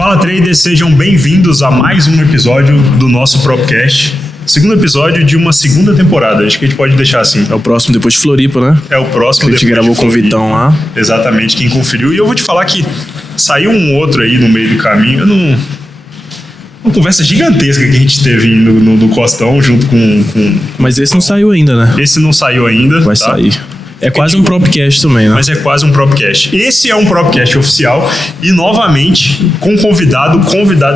Fala traders, sejam bem-vindos a mais um episódio do nosso Propcast. Segundo episódio de uma segunda temporada, acho que a gente pode deixar assim. É o próximo depois de Floripa, né? É o próximo que a gente gravou com o Vitão lá. Exatamente, quem conferiu. E eu vou te falar que saiu um outro aí no meio do caminho. Uma conversa gigantesca que a gente teve no Costão junto com... Mas esse não saiu ainda, né? Esse não saiu ainda. Vai sair. É quase um Propcast também, né? Mas é quase um Propcast. Esse é um Propcast oficial e, novamente, com convidado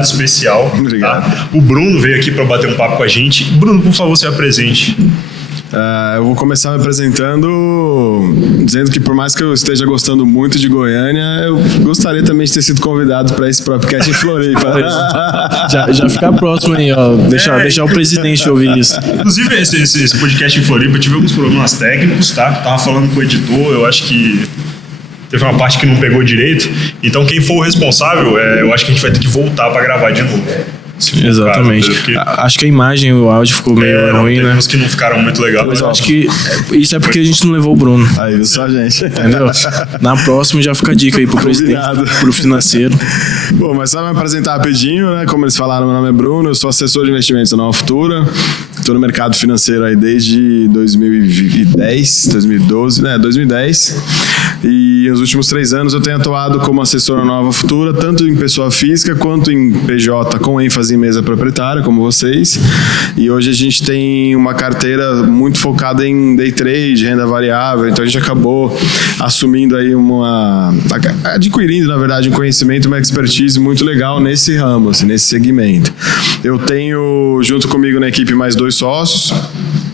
especial. Obrigado. Tá? O Bruno veio aqui para bater um papo com a gente. Bruno, por favor, se apresente. Eu vou começar me apresentando dizendo que por mais que eu esteja gostando muito de Goiânia, eu gostaria também de ter sido convidado para esse Propcast em Floripa. já fica próximo aí, ó. Deixar o presidente ouvir isso. Inclusive, esse podcast em Floripa, eu tive alguns problemas técnicos, tá? Tava falando com o editor, eu acho que teve uma parte que não pegou direito. Então, quem for o responsável, eu acho que a gente vai ter que voltar para gravar de novo. Exatamente. Acho que a imagem e o áudio ficou meio ruim, né? Uns que não ficaram muito legais. Mas eu acho que isso é porque a gente não levou o Bruno. Aí, viu só, gente? Entendeu? Na próxima já fica a dica aí pro presidente, pro financeiro. Bom, mas só me apresentar rapidinho, né? Como eles falaram, meu nome é Bruno, eu sou assessor de investimentos na Nova Futura. Estou no mercado financeiro aí desde 2010. E nos últimos 3 anos eu tenho atuado como assessor na Nova Futura, tanto em pessoa física quanto em PJ, com ênfase em mesa proprietária, como vocês. E hoje a gente tem uma carteira muito focada em day trade, renda variável. Então a gente acabou assumindo aí adquirindo, na verdade, um conhecimento, uma expertise muito legal nesse ramo, assim, nesse segmento. Eu tenho, junto comigo na equipe, mais 2 sócios.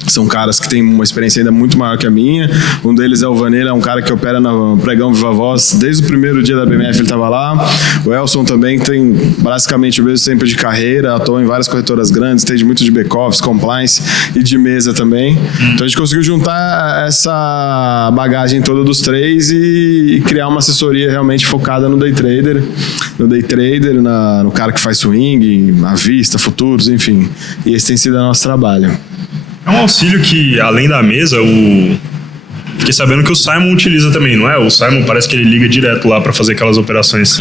São caras que têm uma experiência ainda muito maior que a minha. Um deles é o Vanilla, é um cara que opera no Pregão Viva Voz. Desde o primeiro dia da BMF ele estava lá. O Elson também tem basicamente o mesmo tempo de carreira, atua em várias corretoras grandes, tem muito de back-office, compliance e de mesa também. Então a gente conseguiu juntar essa bagagem toda dos 3 e criar uma assessoria realmente focada no day trader, no cara que faz swing, à vista, futuros, enfim. E esse tem sido o nosso trabalho. É um auxílio que, além da mesa, fiquei sabendo que o Simon utiliza também, não é? O Simon parece que ele liga direto lá pra fazer aquelas operações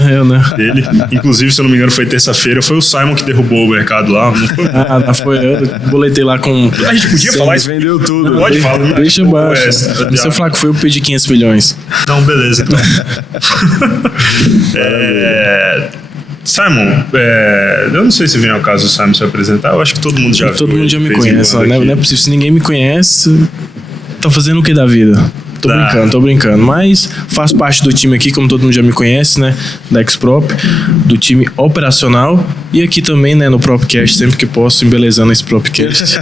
dele. Inclusive, se eu não me engano, foi terça-feira. Foi o Simon que derrubou o mercado lá. Não foi? Não foi. Eu boletei lá com... A gente podia falar isso? Vendeu tudo. Pode falar. Deixa baixo. Se eu falar que foi, eu pedi 500 milhões. Não, beleza, então. Simon, eu não sei se vem ao caso do Simon se apresentar, eu acho que todo mundo já viu. Todo mundo já me conhece, não é possível. Se ninguém me conhece, tá fazendo o que da vida? Tô brincando, mas faço parte do time aqui, como todo mundo já me conhece, né, da Xprop, do time operacional, e aqui também, né, no Propcast, sempre que posso, embelezando esse Propcast.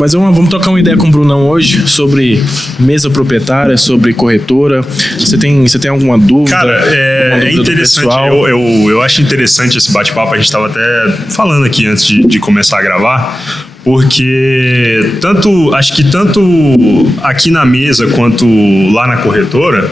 Mas vamos trocar uma ideia com o Brunão hoje sobre mesa proprietária, sobre corretora. Você tem alguma dúvida? Cara, é interessante, eu acho interessante esse bate-papo, a gente estava até falando aqui antes de começar a gravar, porque acho que tanto aqui na mesa quanto lá na corretora,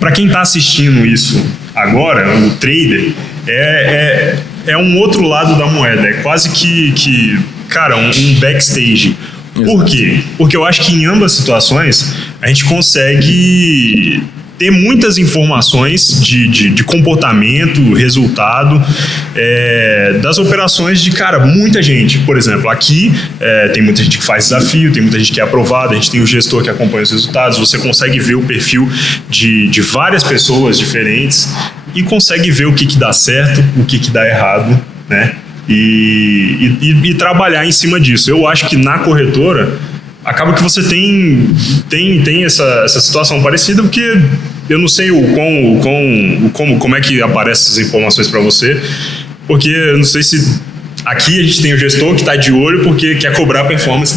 para quem está assistindo isso agora, o trader, é um outro lado da moeda, é quase que cara, um backstage. Exato. Por quê? Porque eu acho que em ambas situações a gente consegue ter muitas informações de comportamento, resultado das operações de, cara, muita gente. Por exemplo, aqui tem muita gente que faz desafio, tem muita gente que é aprovada, a gente tem o gestor que acompanha os resultados, você consegue ver o perfil de várias pessoas diferentes e consegue ver o que dá certo, o que dá errado, né? E trabalhar em cima disso. Eu acho que na corretora acaba que você tem essa situação parecida, porque eu não sei como é que aparecem essas informações para você, porque eu não sei se aqui a gente tem o gestor que está de olho porque quer cobrar a performance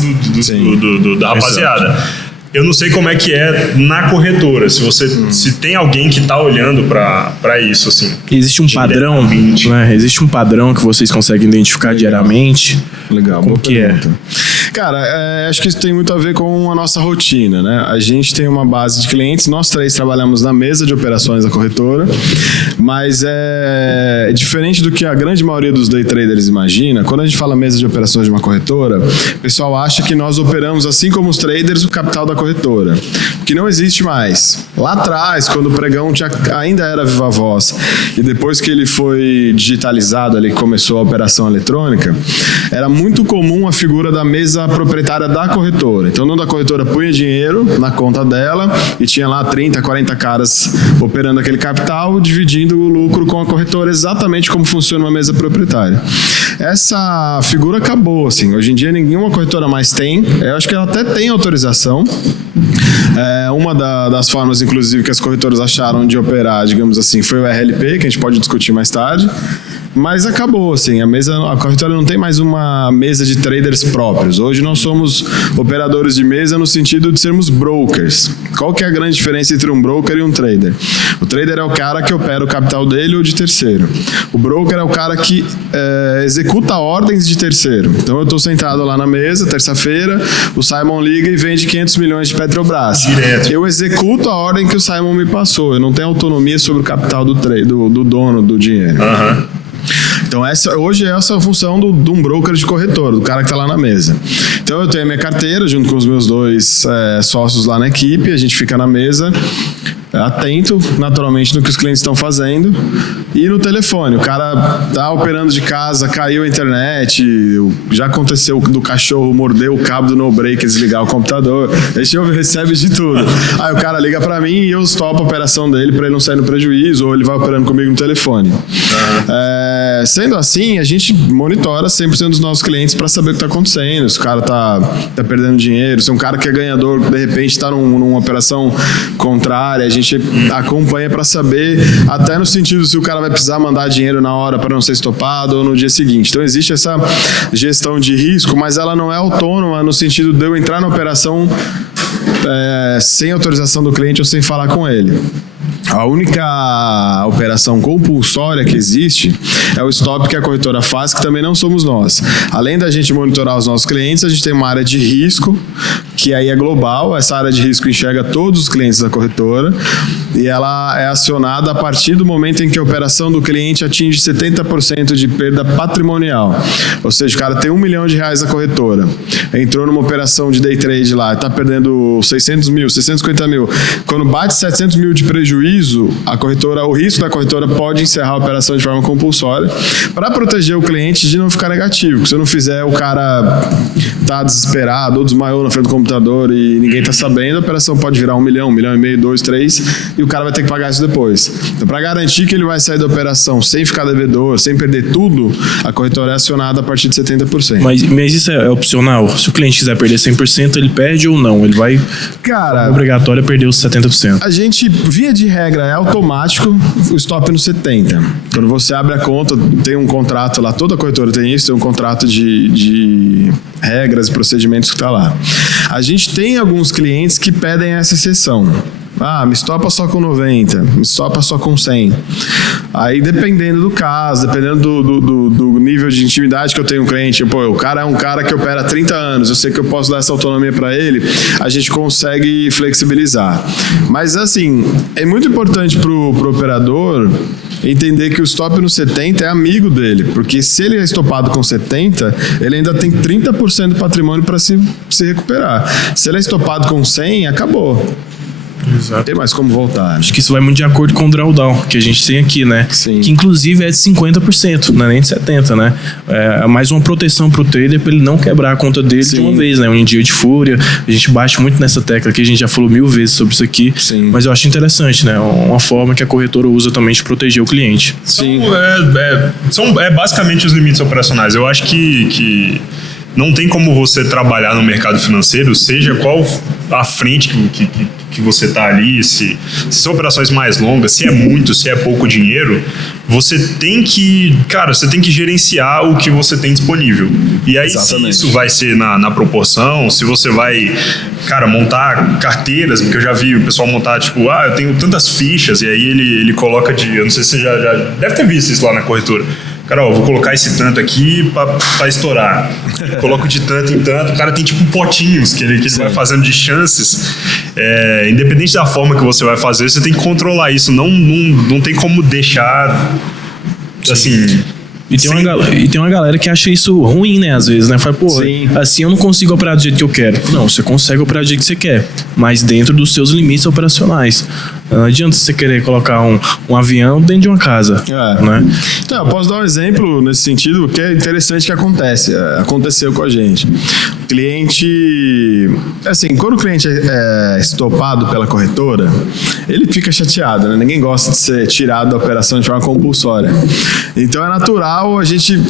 da rapaziada. Exato. Eu não sei como é que é na corretora, se tem alguém que está olhando para isso, assim. Existe um padrão, né? Existe um padrão que vocês conseguem identificar diariamente? Legal, como que pergunta. Cara, acho que isso tem muito a ver com a nossa rotina, né? A gente tem uma base de clientes, nós 3 trabalhamos na mesa de operações da corretora, mas é diferente do que a grande maioria dos day traders imagina. Quando a gente fala mesa de operações de uma corretora, o pessoal acha que nós operamos, assim como os traders, o capital da corretora, que não existe mais. Lá atrás, quando o pregão ainda era viva voz, e depois que ele foi digitalizado, ali começou a operação eletrônica, era muito comum a figura da mesa proprietária da corretora. Então, o dono da corretora punha dinheiro na conta dela e tinha lá 30, 40 caras operando aquele capital, dividindo o lucro com a corretora, exatamente como funciona uma mesa proprietária. Essa figura acabou, assim. Hoje em dia, nenhuma corretora mais tem. Eu acho que ela até tem autorização. Uma das formas, inclusive, que as corretoras acharam de operar, digamos assim, foi o RLP, que a gente pode discutir mais tarde. Mas acabou, assim, a corretora não tem mais uma mesa de traders próprios. Hoje nós somos operadores de mesa no sentido de sermos brokers. Qual que é a grande diferença entre um broker e um trader? O trader é o cara que opera o capital dele ou de terceiro. O broker é o cara que executa ordens de terceiro. Então eu estou sentado lá na mesa, terça-feira, o Simon liga e vende 500 milhões de Petrobras. Direto. Eu executo a ordem que o Simon me passou. Eu não tenho autonomia sobre o capital do dono do dinheiro. Então hoje essa é a função de um broker de corretora, do cara que está lá na mesa. Então eu tenho a minha carteira junto com os meus 2 sócios lá na equipe, a gente fica na mesa atento naturalmente no que os clientes estão fazendo, e no telefone, o cara tá operando de casa, caiu a internet, já aconteceu do cachorro morder o cabo do no-break e desligar o computador, a gente recebe de tudo. Aí o cara liga para mim e eu topo a operação dele para ele não sair no prejuízo, ou ele vai operando comigo no telefone. Sendo assim, a gente monitora 100% dos nossos clientes para saber o que está acontecendo, se o cara tá perdendo dinheiro, se um cara que é ganhador de repente está numa operação contrária, a gente acompanha para saber, até no sentido se o cara vai precisar mandar dinheiro na hora para não ser estopado ou no dia seguinte. Então existe essa gestão de risco, mas ela não é autônoma no sentido de eu entrar na operação sem autorização do cliente ou sem falar com ele. A única operação compulsória que existe é o stop que a corretora faz, que também não somos nós. Além da gente monitorar os nossos clientes, a gente tem uma área de risco, que aí é global. Essa área de risco enxerga todos os clientes da corretora e ela é acionada a partir do momento em que a operação do cliente atinge 70% de perda patrimonial. Ou seja, o cara tem R$1 milhão na corretora, entrou numa operação de day trade lá, está perdendo 600 mil, 650 mil. Quando bate 700 mil de prejuízo, o risco da corretora pode encerrar a operação de forma compulsória para proteger o cliente de não ficar negativo. Se eu não fizer, o cara tá desesperado ou desmaiou na frente do computador e ninguém tá sabendo, a operação pode virar 1 milhão, 1,5 milhão, 2, 3, e o cara vai ter que pagar isso depois. Então, para garantir que ele vai sair da operação sem ficar devedor, sem perder tudo, a corretora é acionada a partir de 70%. Mas isso é opcional? Se o cliente quiser perder 100%, ele perde ou não? Ele vai... Cara... É obrigatório perder os 70%. A gente, via de regra, é automático o stop no 70%. Quando você abre a conta, tem um contrato lá, toda corretora tem isso, tem um contrato de regras e procedimentos que está lá. A gente tem alguns clientes que pedem essa exceção. Me estopa só com 90, me estopa só com 100. Aí, dependendo do caso, dependendo do nível de intimidade que eu tenho com o cliente, o cara é um cara que opera há 30 anos, eu sei que eu posso dar essa autonomia para ele, a gente consegue flexibilizar. Mas, assim, é muito importante pro operador entender que o stop no 70 é amigo dele, porque se ele é estopado com 70, ele ainda tem 30% do patrimônio para se recuperar. Se ele é estopado com 100, acabou. Exato. Não tem mais como voltar. Acho que isso vai muito de acordo com o drawdown que a gente tem aqui, né? Sim. Que inclusive é de 50%, não é nem de 70%, né? É mais uma proteção pro trader para ele não quebrar a conta dele de uma vez, né? Um dia de fúria. A gente bate muito nessa tecla que a gente já falou 1000 vezes sobre isso aqui. Sim. Mas eu acho interessante, né? Uma forma que a corretora usa também de proteger o cliente. Sim. São basicamente os limites operacionais. Eu acho que não tem como você trabalhar no mercado financeiro, seja qual a frente que você está ali, se são operações mais longas, se é muito, se é pouco dinheiro, você tem que gerenciar o que você tem disponível. E aí, se isso vai ser na proporção, se você vai, montar carteiras, porque eu já vi o pessoal montar, eu tenho tantas fichas, e aí ele coloca eu não sei se você já deve ter visto isso lá na corretora. cara, ó, vou colocar esse tanto aqui pra estourar. Coloco de tanto em tanto. O cara tem tipo potinhos que ele vai fazendo de chances. Independente da forma que você vai fazer, você tem que controlar isso. Não tem como deixar assim... E tem uma galera que acha isso ruim, né, às vezes, né? Fala, pô, assim eu não consigo operar do jeito que eu quero. Não, você consegue operar do jeito que você quer, mas dentro dos seus limites operacionais. Não adianta você querer colocar um avião dentro de uma casa, né? Então, eu posso dar um exemplo nesse sentido, que é interessante que aconteceu com a gente. O cliente... Assim, quando o cliente é estopado pela corretora, ele fica chateado, né? Ninguém gosta de ser tirado da operação de forma compulsória. Então, é natural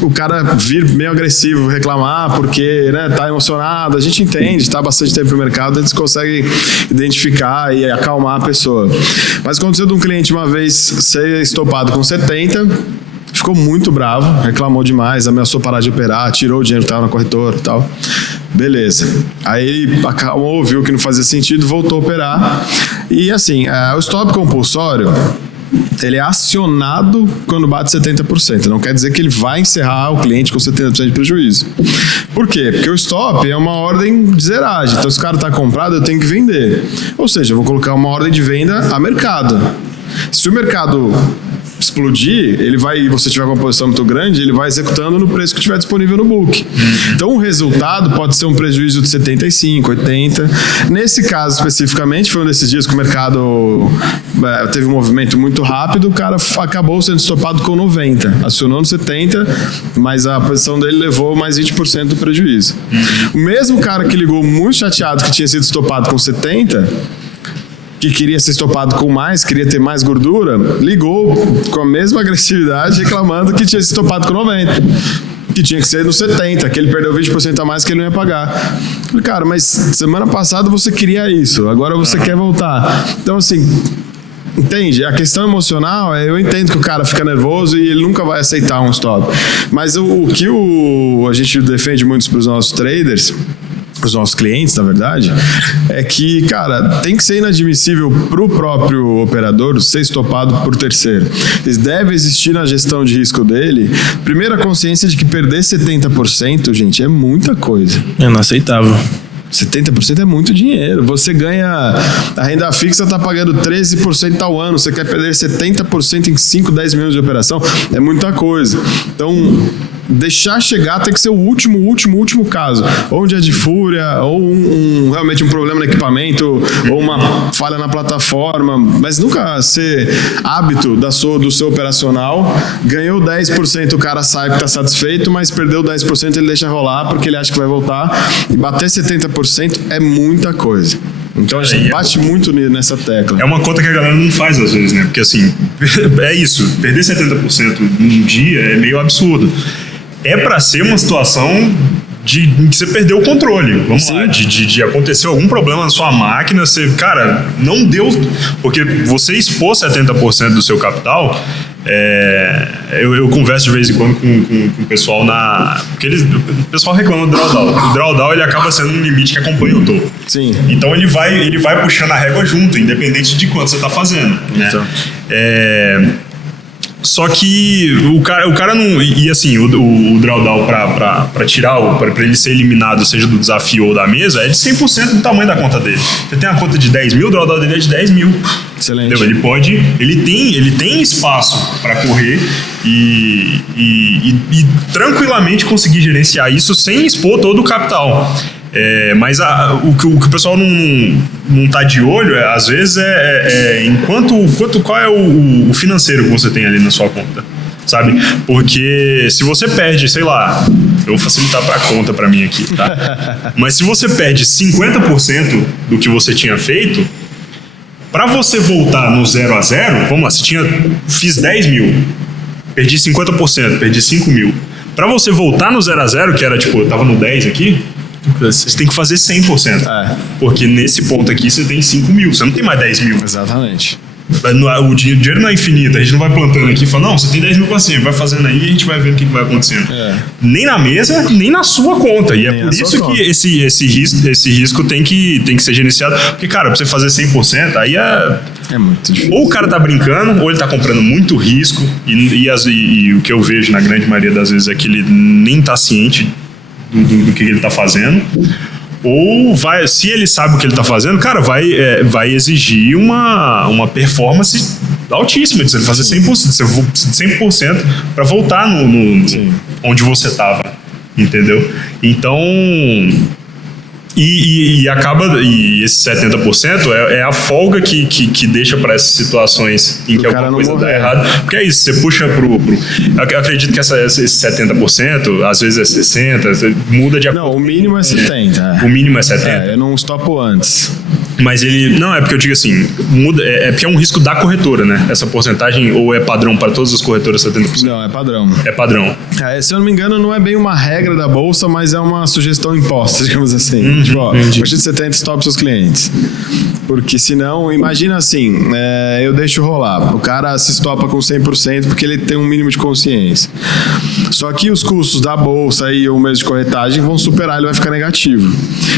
o cara vir meio agressivo, reclamar, porque, né, tá emocionado. A gente entende, tá há bastante tempo no mercado, a gente consegue identificar e acalmar a pessoa. Mas aconteceu de um cliente uma vez ser estopado com 70, ficou muito bravo, reclamou demais, ameaçou parar de operar, tirou o dinheiro que estava na corretora e tal. Beleza. Aí ele acalmou, viu que não fazia sentido, voltou a operar. E assim, o stop compulsório, ele é acionado quando bate 70%. Não quer dizer que ele vai encerrar o cliente com 70% de prejuízo. Por quê? Porque o stop é uma ordem de zeragem. Então, se o cara está comprado, eu tenho que vender. Ou seja, eu vou colocar uma ordem de venda a mercado. Se o mercado explodir, você tiver uma posição muito grande, ele vai executando no preço que estiver disponível no book. Então, o resultado pode ser um prejuízo de 75, 80. Nesse caso, especificamente, foi um desses dias que o mercado teve um movimento muito rápido, o cara acabou sendo estopado com 90. Acionou no 70, mas a posição dele levou mais 20% do prejuízo. O mesmo cara que ligou muito chateado que tinha sido estopado com 70, que queria ser estopado com mais, queria ter mais gordura, ligou com a mesma agressividade reclamando que tinha sido estopado com 90. Que tinha que ser no 70, que ele perdeu 20% a mais que ele não ia pagar. Falei, cara, mas semana passada você queria isso, agora você quer voltar. Então, assim, entende? A questão emocional, eu entendo que o cara fica nervoso e ele nunca vai aceitar um stop. Mas o que a gente defende muito para os nossos traders, os nossos clientes, na verdade, é que, cara, tem que ser inadmissível para o próprio operador ser estopado por terceiro. Deve existir na gestão de risco dele, primeiro, a consciência de que perder 70%, gente, é muita coisa. É inaceitável. 70% é muito dinheiro. Você ganha... A renda fixa está pagando 13% ao ano. Você quer perder 70% em 5, 10 milhões de operação? É muita coisa. Então, deixar chegar tem que ser o último caso. Ou um dia de fúria, ou realmente um problema no equipamento, ou uma falha na plataforma. Mas nunca ser hábito do seu operacional. Ganhou 10%, o cara sabe que está satisfeito, mas perdeu 10%, ele deixa rolar porque ele acha que vai voltar. E bater 70% é muita coisa. Então a gente bate muito nessa tecla. É uma conta que a galera não faz às vezes, né? Porque assim, é isso. Perder 70% num dia é meio absurdo. É pra ser uma situação de que você perdeu o controle. Vamos lá, de acontecer algum problema na sua máquina, você, cara, não deu... Porque você expôs 70% do seu capital... Eu converso de vez em quando com o pessoal porque o pessoal reclama do drawdown. O drawdown, ele acaba sendo um limite que acompanha o topo. Sim. Então ele vai puxando a régua junto, independente de quanto você está fazendo, né? Só que o cara não... E assim, o drawdown para tirar, para ele ser eliminado, seja do desafio ou da mesa, é de 100% do tamanho da conta dele. Você tem uma conta de 10 mil, o drawdown dele é de 10 mil. Excelente. Entendeu? Ele tem espaço para correr e tranquilamente conseguir gerenciar isso sem expor todo o capital. Mas o que o pessoal não tá de olho, às vezes, qual é o financeiro que você tem ali na sua conta, sabe? Porque se você perde, sei lá, eu vou facilitar a conta para mim aqui, tá? Mas se você perde 50% do que você tinha feito, para você voltar no 0 a 0, vamos lá, fiz 10 mil, perdi 50%, perdi 5 mil. Para você voltar no 0 a 0, que era tipo, eu tava no 10 aqui, você tem que fazer 100%. Porque nesse ponto aqui você tem 5 mil, você não tem mais 10 mil. Exatamente. O dinheiro não é infinito, a gente não vai plantando aqui e fala, não, você tem 10 mil pacientes, vai fazendo aí e a gente vai vendo o que vai acontecendo. Nem na mesa, nem na sua conta. E é por isso que esse risco tem que ser gerenciado. Porque, cara, pra você fazer 100%, aí é muito difícil. Ou o cara tá brincando, ou ele tá comprando muito risco, e o que eu vejo na grande maioria das vezes é que ele nem tá ciente do que ele tá fazendo. Ou se ele sabe o que ele tá fazendo, cara, vai exigir uma performance altíssima de você fazer 100% para voltar no onde você tava, entendeu? Então, e esse 70% é a folga que deixa para essas situações em que alguma coisa dá errado. Porque é isso, você puxa eu acredito que esse 70%, às vezes é 60%, muda de acordo. Não, o mínimo é 70%. O mínimo é 70%. Eu não estopo antes. Mas não, é porque eu digo assim, muda, é porque é um risco da corretora, né? Essa porcentagem, ou é padrão para todas as corretoras 70%? Não, é padrão. É padrão. Se eu não me engano, não é bem uma regra da bolsa, mas é uma sugestão imposta, digamos assim. Tipo, a partir de 70, stop seus clientes. Porque senão, imagina assim, eu deixo rolar. O cara se estopa com 100% porque ele tem um mínimo de consciência. Só que os custos da bolsa e o mês de corretagem vão superar, ele vai ficar negativo.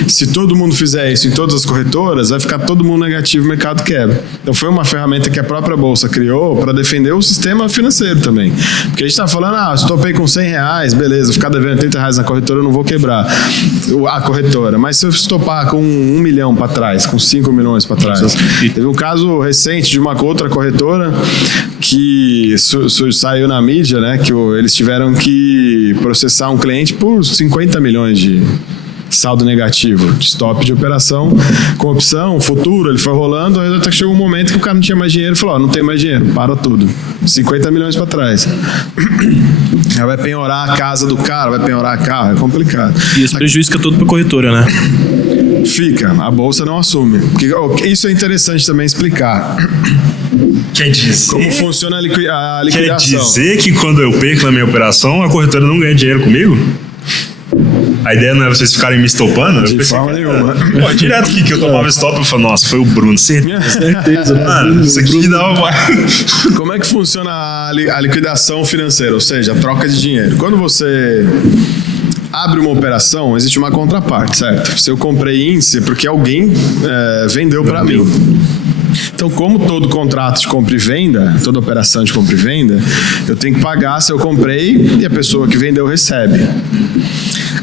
Se todo mundo fizer isso em todas as corretoras, vai ficar todo mundo negativo, o mercado quebra. Então foi uma ferramenta que a própria bolsa criou para defender o sistema financeiro também. Porque a gente tá falando, estopei com R$100, beleza, vou ficar devendo R$80 na corretora, eu não vou quebrar a corretora. Mas se eu estopar com 1 milhão para trás, com 5 milhões para trás. Teve um caso recente de uma outra corretora que saiu na mídia, né, que eles tiveram que processar um cliente por 50 milhões de saldo negativo, de stop de operação, com opção, futuro, ele foi rolando, aí até que chegou um momento que o cara não tinha mais dinheiro, falou, não tem mais dinheiro, para tudo. 50 milhões para trás. Aí vai penhorar a casa do cara, vai penhorar carro, é complicado. E esse prejuízo fica todo para a corretora, né? Fica, a bolsa não assume. Isso é interessante também explicar. Quer dizer... Como funciona a liquidação. Quer dizer que quando eu perco na minha operação, a corretora não ganha dinheiro comigo? A ideia não é vocês ficarem me estopando? De forma nenhuma. Direto que eu tomava stop, eu falava, nossa, foi o Bruno. Certeza. Mano, isso aqui dá uma... Como é que funciona a liquidação financeira? Ou seja, a troca de dinheiro. Quando você abre uma operação, existe uma contraparte, certo? Se eu comprei índice, porque alguém vendeu para mim. Então, como todo contrato de compra e venda, toda operação de compra e venda, eu tenho que pagar se eu comprei e a pessoa que vendeu recebe.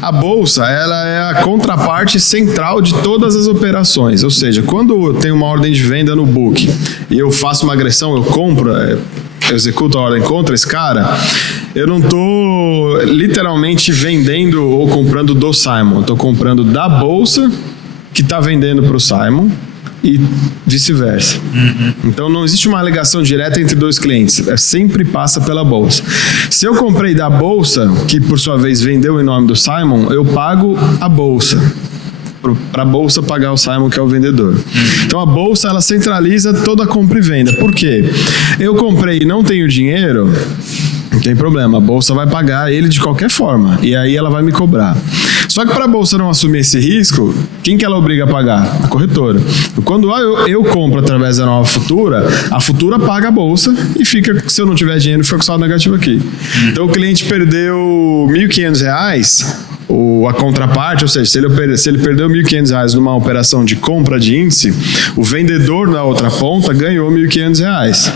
A bolsa, ela é a contraparte central de todas as operações. Ou seja, quando eu tenho uma ordem de venda no book e eu faço uma agressão, eu compro, eu executo a ordem contra esse cara, eu não estou literalmente vendendo ou comprando do Simon. Eu estou comprando da bolsa que está vendendo para o Simon e vice-versa. Então não existe uma ligação direta entre dois clientes, sempre passa pela bolsa. Se eu comprei da bolsa, que por sua vez vendeu em nome do Simon, eu pago a bolsa, para a bolsa pagar o Simon, que é o vendedor. Então a bolsa, ela centraliza toda a compra e venda. Por quê? Eu comprei e não tenho dinheiro, não tem problema, a bolsa vai pagar ele de qualquer forma, e aí ela vai me cobrar. Só que para a bolsa não assumir esse risco, quem que ela obriga a pagar? A corretora. Quando eu compro através da Nova Futura, a Futura paga a bolsa e fica, se eu não tiver dinheiro, fica com saldo negativo aqui. Então o cliente perdeu R$1.500, a contraparte, ou seja, se ele perdeu R$1.500 numa operação de compra de índice, o vendedor na outra ponta ganhou R$1.500.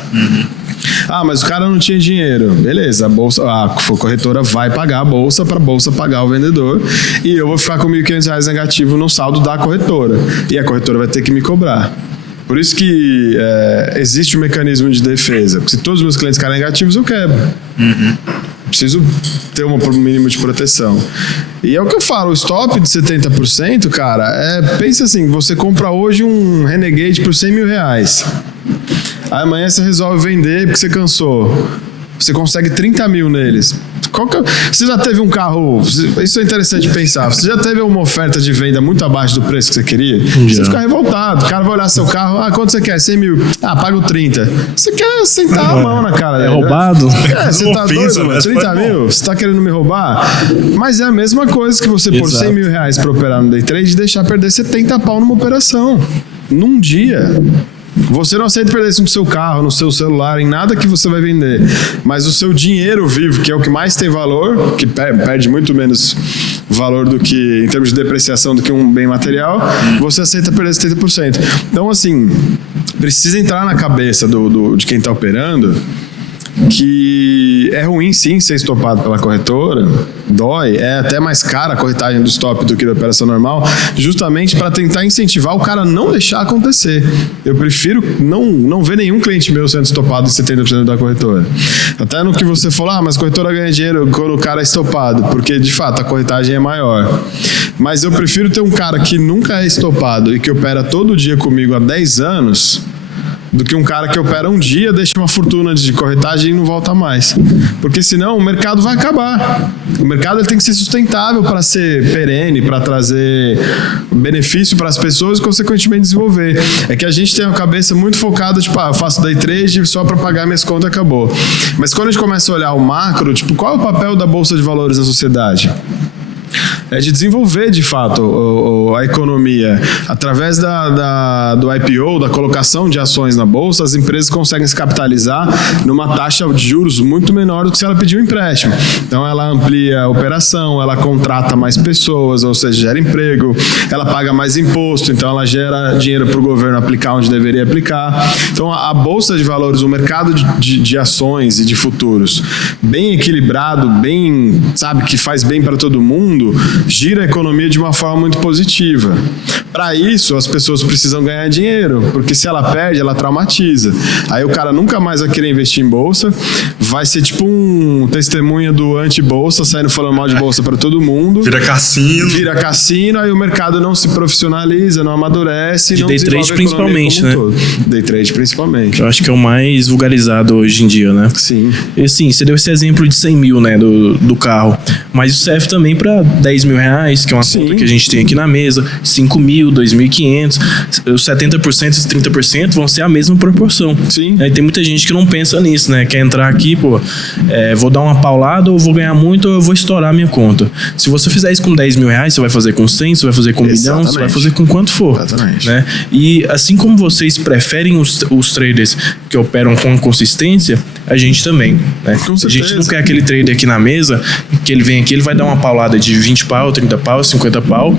Mas o cara não tinha dinheiro. Beleza, a corretora vai pagar a bolsa para a bolsa pagar o vendedor e eu vou ficar com R$1.500 negativo no saldo da corretora. E a corretora vai ter que me cobrar. Por isso que existe um mecanismo de defesa. Porque se todos os meus clientes ficarem negativos, eu quebro. Preciso ter um mínimo de proteção. E é o que eu falo, o stop de 70%, cara, pensa assim, você compra hoje um Renegade por R$100 mil. Aí amanhã você resolve vender porque você cansou. Você consegue 30 mil neles. Você já teve um carro... Isso é interessante pensar. Você já teve uma oferta de venda muito abaixo do preço que você queria? Você fica revoltado. O cara vai olhar seu carro. Quanto você quer? 100 mil. Paga 30. Você quer sentar a mão na cara dele. É roubado? Você tá doido, mano? 30 mil? Você tá querendo me roubar? Mas é a mesma coisa que você pôr R$100 mil pra operar no day trade e deixar perder 70 pau numa operação. Num dia. Você não aceita perder isso no seu carro, no seu celular, em nada que você vai vender. Mas o seu dinheiro vivo, que é o que mais tem valor, que perde muito menos valor do que, em termos de depreciação, do que um bem material, você aceita perder 70%. Então, assim, precisa entrar na cabeça de quem está operando que é ruim sim ser estopado pela corretora, dói, é até mais cara a corretagem do stop do que da operação normal, justamente para tentar incentivar o cara a não deixar acontecer. Eu prefiro não ver nenhum cliente meu sendo estopado em 70% da corretora. Até no que você falou, mas a corretora ganha dinheiro quando o cara é estopado, porque de fato a corretagem é maior. Mas eu prefiro ter um cara que nunca é estopado e que opera todo dia comigo há 10 anos do que um cara que opera um dia, deixa uma fortuna de corretagem e não volta mais. Porque senão o mercado vai acabar. O mercado ele tem que ser sustentável para ser perene, para trazer benefício para as pessoas e, consequentemente, desenvolver. É que a gente tem a cabeça muito focada, tipo, eu faço day trade só para pagar minhas contas e acabou. Mas quando a gente começa a olhar o macro, tipo, qual é o papel da Bolsa de Valores na sociedade? É de desenvolver, de fato, a economia. Através do IPO, da colocação de ações na Bolsa, as empresas conseguem se capitalizar numa taxa de juros muito menor do que se ela pedir um empréstimo. Então, ela amplia a operação, ela contrata mais pessoas, ou seja, gera emprego, ela paga mais imposto, então ela gera dinheiro para o governo aplicar onde deveria aplicar. Então, a Bolsa de Valores, o mercado de ações e de futuros, bem equilibrado, bem, sabe, que faz bem para todo mundo, gira a economia de uma forma muito positiva. Para isso, as pessoas precisam ganhar dinheiro, porque se ela perde, ela traumatiza. Aí o cara nunca mais vai querer investir em bolsa, vai ser tipo um testemunha do anti-bolsa, saindo falando mal de bolsa para todo mundo. Vira cassino, aí o mercado não se profissionaliza, não amadurece, de não day trade principalmente, né? Day trade principalmente. Eu acho que é o mais vulgarizado hoje em dia, né? Sim. E sim, você deu esse exemplo de 100 mil, né, do carro, mas isso serve também para 10 mil reais, que é uma conta que a gente tem aqui na mesa, 5 mil, 2.500, os 70% e os 30% vão ser a mesma proporção. Sim. Aí tem muita gente que não pensa nisso, né? Quer entrar aqui, vou dar uma paulada, ou vou ganhar muito, ou eu vou estourar a minha conta. Se você fizer isso com 10 mil reais, você vai fazer com 100, você vai fazer com 1 milhão, você vai fazer com quanto for. Exatamente. Né? E assim como vocês preferem os traders que operam com consistência, a gente também. Né? A gente não quer aquele trader aqui na mesa, que ele vem aqui, ele vai dar uma paulada de 20 pau, 30 pau, 50 pau,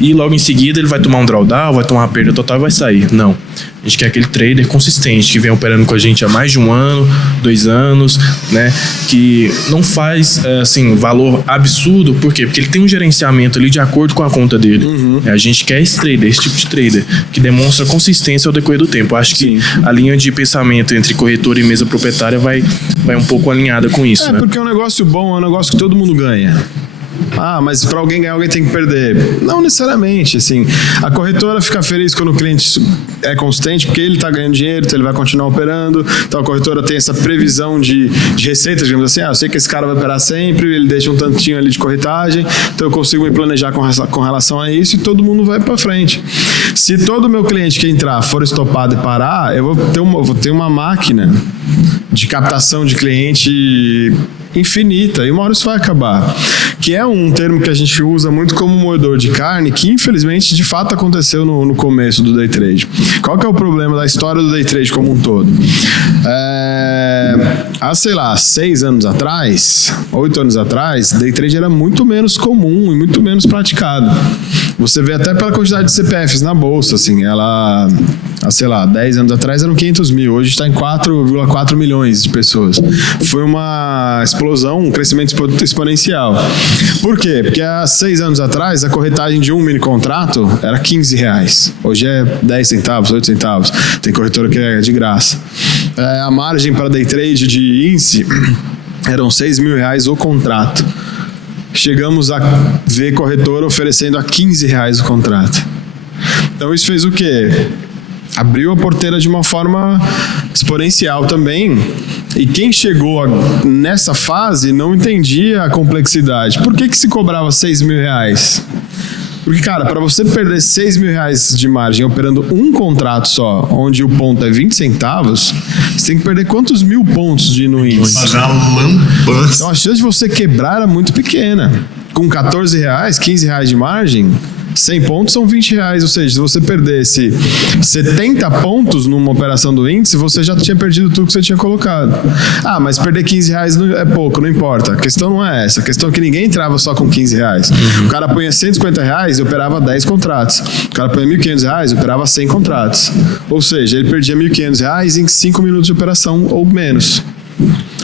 e logo em seguida ele vai tomar um drawdown, vai tomar uma perda total e vai sair. Não. A gente quer aquele trader consistente, que vem operando com a gente há mais de 1 ano, 2 anos, né? Que não faz, assim, valor absurdo. Por quê? Porque ele tem um gerenciamento ali de acordo com a conta dele. Uhum. A gente quer esse tipo de trader, que demonstra consistência ao decorrer do tempo. Acho que a linha de pensamento entre corretora e mesa proprietária vai um pouco alinhada com isso, né? Porque é um negócio bom, é um negócio que todo mundo ganha. Mas para alguém ganhar, alguém tem que perder. Não necessariamente, assim. A corretora fica feliz quando o cliente é consistente, porque ele está ganhando dinheiro, então ele vai continuar operando. Então a corretora tem essa previsão de receitas, digamos assim. Eu sei que esse cara vai operar sempre, ele deixa um tantinho ali de corretagem, então eu consigo me planejar com relação a isso e todo mundo vai para frente. Se todo meu cliente que entrar for estopado e parar, eu vou ter uma máquina de captação de cliente infinita, e uma hora isso vai acabar. Que é um termo que a gente usa muito como moedor de carne, que infelizmente de fato aconteceu no começo do day trade. Qual que é o problema da história do day trade como um todo? Há, sei lá, 6 anos atrás, 8 anos atrás, day trade era muito menos comum e muito menos praticado. Você vê até pela quantidade de CPFs na bolsa, assim, ela, sei lá, 10 anos atrás eram 500 mil, hoje está em 4,4 milhões de pessoas. Foi uma explosão, um crescimento exponencial. Por quê? Porque há 6 anos atrás a corretagem de um mini contrato era 15 reais. Hoje é 10 centavos, 8 centavos. Tem corretora que é de graça. A margem para day trade de índice eram 6 mil reais o contrato. Chegamos a ver corretora oferecendo a 15 reais o contrato. Então isso fez o quê? Abriu a porteira de uma forma exponencial também. E quem chegou nessa fase não entendia a complexidade. Por que se cobrava 6 mil reais? Porque, cara, para você perder 6 mil reais de margem operando um contrato só, onde o ponto é 20 centavos, você tem que perder quantos mil pontos no índice? Fazer uma lambança. Então a chance de você quebrar era muito pequena. com R$14, R$15 de margem, 100 pontos são R$20. Ou seja, se você perdesse 70 pontos numa operação do índice, você já tinha perdido tudo que você tinha colocado. Ah, mas perder R$15 é pouco, não importa. A questão não é essa. A questão é que ninguém entrava só com R$15. O cara punha R$150 e operava 10 contratos. O cara punha R$1.500 e operava 100 contratos. Ou seja, ele perdia R$1.500 em 5 minutos de operação ou menos.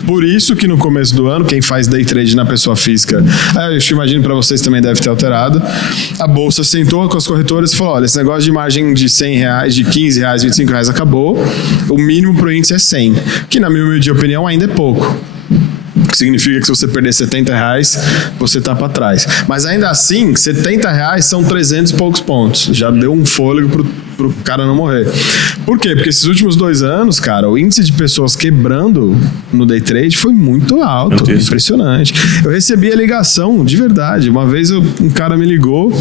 Por isso que no começo do ano, quem faz day trade na pessoa física, eu imagino para vocês também deve ter alterado, a bolsa sentou com as corretoras e falou, olha, esse negócio de margem de R$100, de R$15, R$25 acabou, o mínimo pro índice é 100, que na minha humilde opinião ainda é pouco. Que significa que se você perder R$70, você tá para trás. Mas ainda assim, R$70 são 300 e poucos pontos. Já deu um fôlego pro cara não morrer. Por quê? Porque esses últimos 2 anos, cara, o índice de pessoas quebrando no day trade foi muito alto. Impressionante. Eu recebi a ligação, de verdade. Uma vez um cara me ligou.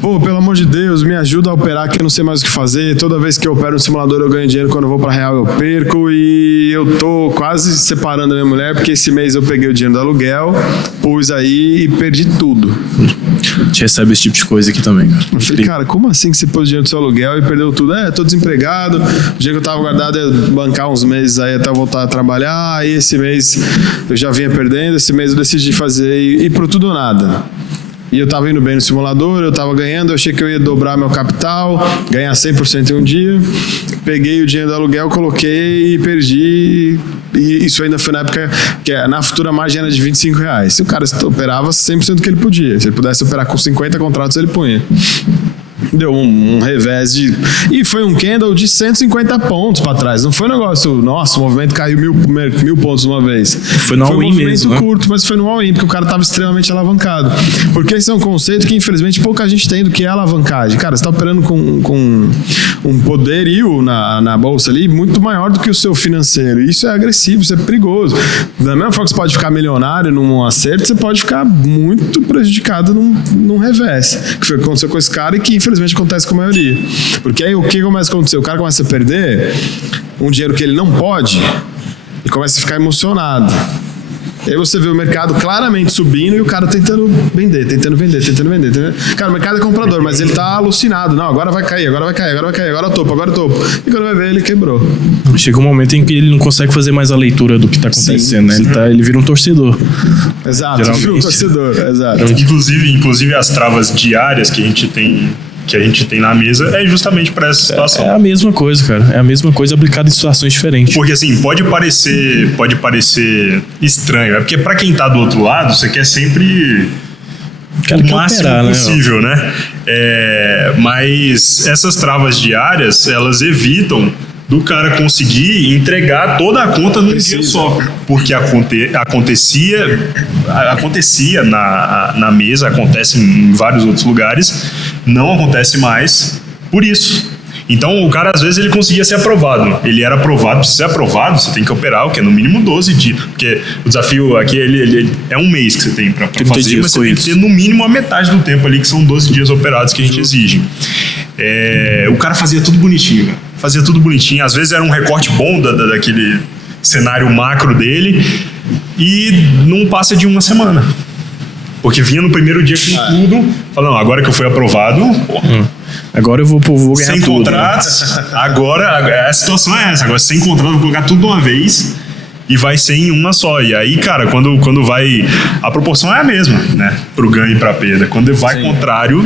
Pô, pelo amor de Deus, me ajuda a operar que eu não sei mais o que fazer. Toda vez que eu opero no simulador eu ganho dinheiro, quando eu vou pra real eu perco e eu tô quase separando a minha mulher porque esse mês eu peguei o dinheiro do aluguel, pus aí e perdi tudo. A gente recebe esse tipo de coisa aqui também, cara. Eu falei, cara, como assim que você pôs o dinheiro do seu aluguel e perdeu tudo? Tô desempregado, o dia que eu tava guardado ia bancar uns meses aí até eu voltar a trabalhar, aí esse mês eu já vinha perdendo, esse mês eu decidi fazer e pro tudo ou nada. E eu tava indo bem no simulador, eu tava ganhando, eu achei que eu ia dobrar meu capital, ganhar 100% em um dia. Peguei o dinheiro do aluguel, coloquei e perdi. E isso ainda foi na época que na futura margem era de R$25. Se o cara operava 100% do que ele podia. Se ele pudesse operar com 50 contratos, ele punha. Deu um revés de... E foi um candle de 150 pontos para trás. Não foi um negócio... Nossa, o movimento caiu 1.000 pontos uma vez. Foi no all-in mesmo, Foi um movimento curto, mas foi no all-in, porque o cara estava extremamente alavancado. Porque esse é um conceito que, infelizmente, pouca gente tem do que é alavancagem. Cara, você está operando com um poderio na bolsa ali muito maior do que o seu financeiro. E isso é agressivo, isso é perigoso. Da mesma forma que você pode ficar milionário num acerto, você pode ficar muito prejudicado num revés. Que foi o que aconteceu com esse cara e que, infelizmente, acontece com a maioria. Porque aí o que começa a acontecer? O cara começa a perder um dinheiro que ele não pode e começa a ficar emocionado. E aí você vê o mercado claramente subindo e o cara tentando vender. Cara, o mercado é comprador, mas ele tá alucinado. Não, agora vai cair, agora é topo. E quando vai ver, ele quebrou. Chega um momento em que ele não consegue fazer mais a leitura do que tá acontecendo, sim, né? Ele vira um torcedor. Exato, ele vira um torcedor, exato. Inclusive as travas diárias que a gente tem na mesa é justamente para essa situação. É a mesma coisa, cara. É a mesma coisa aplicada em situações diferentes. Porque assim, pode parecer estranho. É porque para quem tá do outro lado, você quer sempre o máximo possível, né? Mas essas travas diárias, elas evitam do cara conseguir entregar toda a conta num dia só. Porque acontecia na mesa, acontece em vários outros lugares, não acontece mais por isso. Então o cara às vezes ele conseguia ser aprovado. Ele era aprovado, precisa ser aprovado, você tem que operar o que é no mínimo 12 dias. Porque o desafio aqui ele é um mês que você tem para fazer, mas você tem que ter no mínimo a metade do tempo ali, que são 12 dias operados que a gente exige. O cara fazia tudo bonitinho, cara. Fazia tudo bonitinho. Às vezes era um recorte bom daquele cenário macro dele e não passa de uma semana. Porque vinha no primeiro dia com tudo, falando, agora que eu fui aprovado, agora eu vou ganhar sem tudo. Sem contratos, né? Agora a situação é essa. Agora sem contrato, eu vou colocar tudo de uma vez e vai ser em uma só. E aí, cara, quando vai... A proporção é a mesma, né? Pro ganho e pra perda. Quando vai contrário,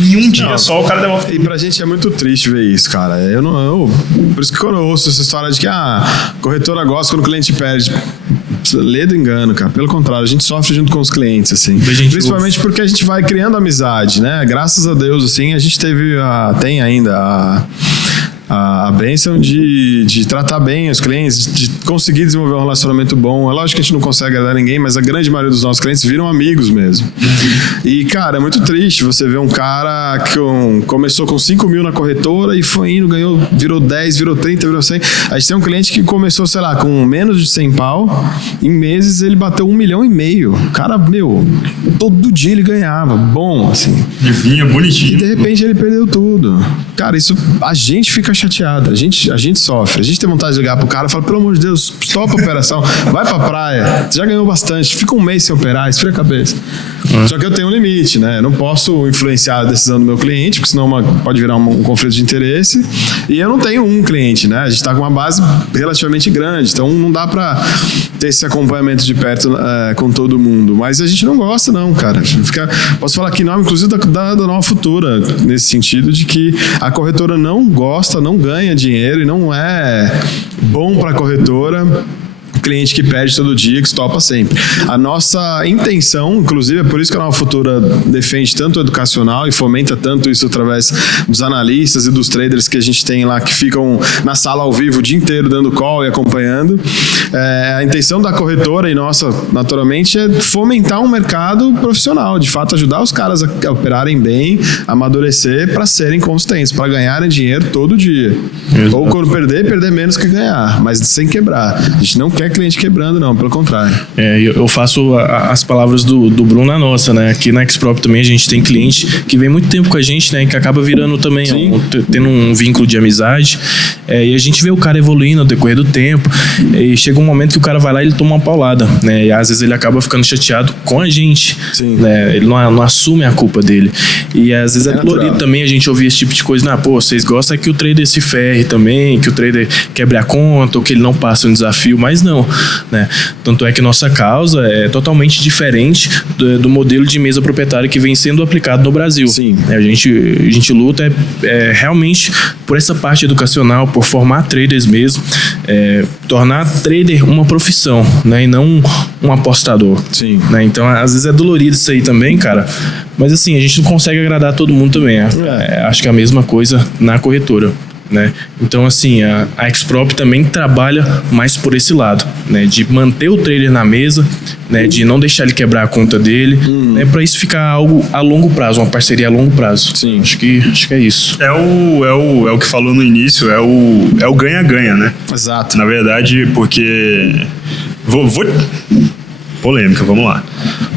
em um dia só o cara devolve. E pra gente é muito triste ver isso, cara. Por isso que quando eu ouço essa história de que corretora gosta quando o cliente perde... Lê do engano, cara. Pelo contrário, a gente sofre junto com os clientes, assim. Principalmente porque a gente vai criando amizade, né? Graças a Deus, assim, a gente tem ainda a bênção de tratar bem os clientes, de conseguir desenvolver um relacionamento bom. É lógico que a gente não consegue agradar ninguém, mas a grande maioria dos nossos clientes viram amigos mesmo. E, cara, é muito triste você ver um cara que começou com 5 mil na corretora e foi indo, ganhou, virou 10, virou 30, virou 100. A gente tem um cliente que começou, sei lá, com menos de 100 pau, em meses ele bateu 1,5 milhão. O cara, todo dia ele ganhava, bom, assim. E vinha bonitinho. E de repente ele perdeu tudo. Cara, isso, a gente fica chateado, a gente sofre. A gente tem vontade de ligar pro cara e fala, pelo amor de Deus, topa a operação, vai pra praia, você já ganhou bastante, fica um mês sem operar, esfria a cabeça. Só que eu tenho um limite, né? Eu não posso influenciar a decisão do meu cliente, porque senão pode virar um conflito de interesse. E eu não tenho um cliente, né? A gente tá com uma base relativamente grande, então não dá pra ter esse acompanhamento de perto com todo mundo. Mas a gente não gosta, não, cara. Posso falar aqui em nome, inclusive, da Nova Futura, nesse sentido de que a corretora não gosta, não ganha dinheiro e não é bom pra corretora cliente que perde todo dia, que estopa sempre. A nossa intenção, inclusive, é por isso que a Nova Futura defende tanto o educacional e fomenta tanto isso através dos analistas e dos traders que a gente tem lá, que ficam na sala ao vivo o dia inteiro dando call e acompanhando. A intenção da corretora e nossa, naturalmente, é fomentar um mercado profissional, de fato ajudar os caras a operarem bem, a amadurecer para serem consistentes, para ganharem dinheiro todo dia. Exato. Ou quando perder menos que ganhar, mas sem quebrar. A gente não quer cliente quebrando, não, pelo contrário. Eu faço as palavras do Bruno na nossa, né? Aqui na Xprop também a gente tem cliente que vem muito tempo com a gente, né? E que acaba virando também, tendo um vínculo de amizade. E a gente vê o cara evoluindo ao decorrer do tempo. E chega um momento que o cara vai lá e ele toma uma paulada, né? E às vezes ele acaba ficando chateado com a gente. Sim. Né? Ele não assume a culpa dele. E às vezes é dolorido também a gente ouvir esse tipo de coisa. Né? Pô, vocês gostam que o trader se ferre também, que o trader quebre a conta, ou que ele não passe um desafio, mas não. Né? Tanto é que nossa causa é totalmente diferente do modelo de mesa proprietária que vem sendo aplicado no Brasil. Sim. A gente luta realmente por essa parte educacional, por formar traders mesmo, tornar trader uma profissão, né? E não um apostador. Sim. Né? Então, às vezes é dolorido isso aí também, cara. Mas assim, a gente não consegue agradar todo mundo também. Acho que é a mesma coisa na corretora. Né? Então, assim, a Xprop também trabalha mais por esse lado, né? De manter o trader na mesa, né? De não deixar ele quebrar a conta dele, né? Para isso ficar algo a longo prazo, uma parceria a longo prazo. Sim. Acho que é isso. É o que falou no início, é o ganha-ganha, né? Exato. Na verdade, porque... Polêmica, vamos lá.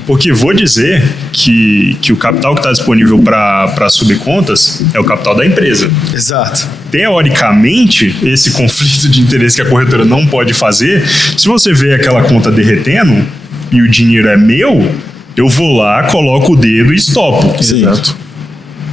Porque vou dizer que o capital que está disponível para subcontas é o capital da empresa. Exato. Teoricamente, esse conflito de interesse que a corretora não pode fazer, se você vê aquela conta derretendo e o dinheiro é meu, eu vou lá, coloco o dedo e estopo. Exato.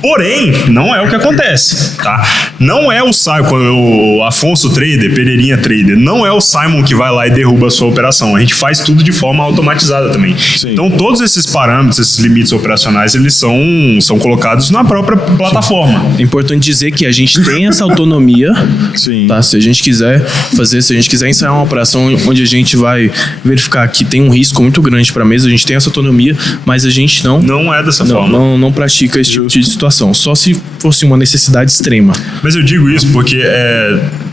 Porém, não é o que acontece, tá? Não é o Afonso Trader, Pereirinha Trader, não é o Simon que vai lá e derruba a sua operação. A gente faz tudo de forma automatizada também. Sim. Então, todos esses parâmetros, esses limites operacionais, eles são colocados na própria plataforma. É importante dizer que a gente tem essa autonomia, sim, tá? Se a gente quiser ensaiar uma operação onde a gente vai verificar que tem um risco muito grande para a mesa, a gente tem essa autonomia, mas a gente não é dessa forma. Não pratica esse tipo de situação. Só se fosse uma necessidade extrema. Mas eu digo isso porque,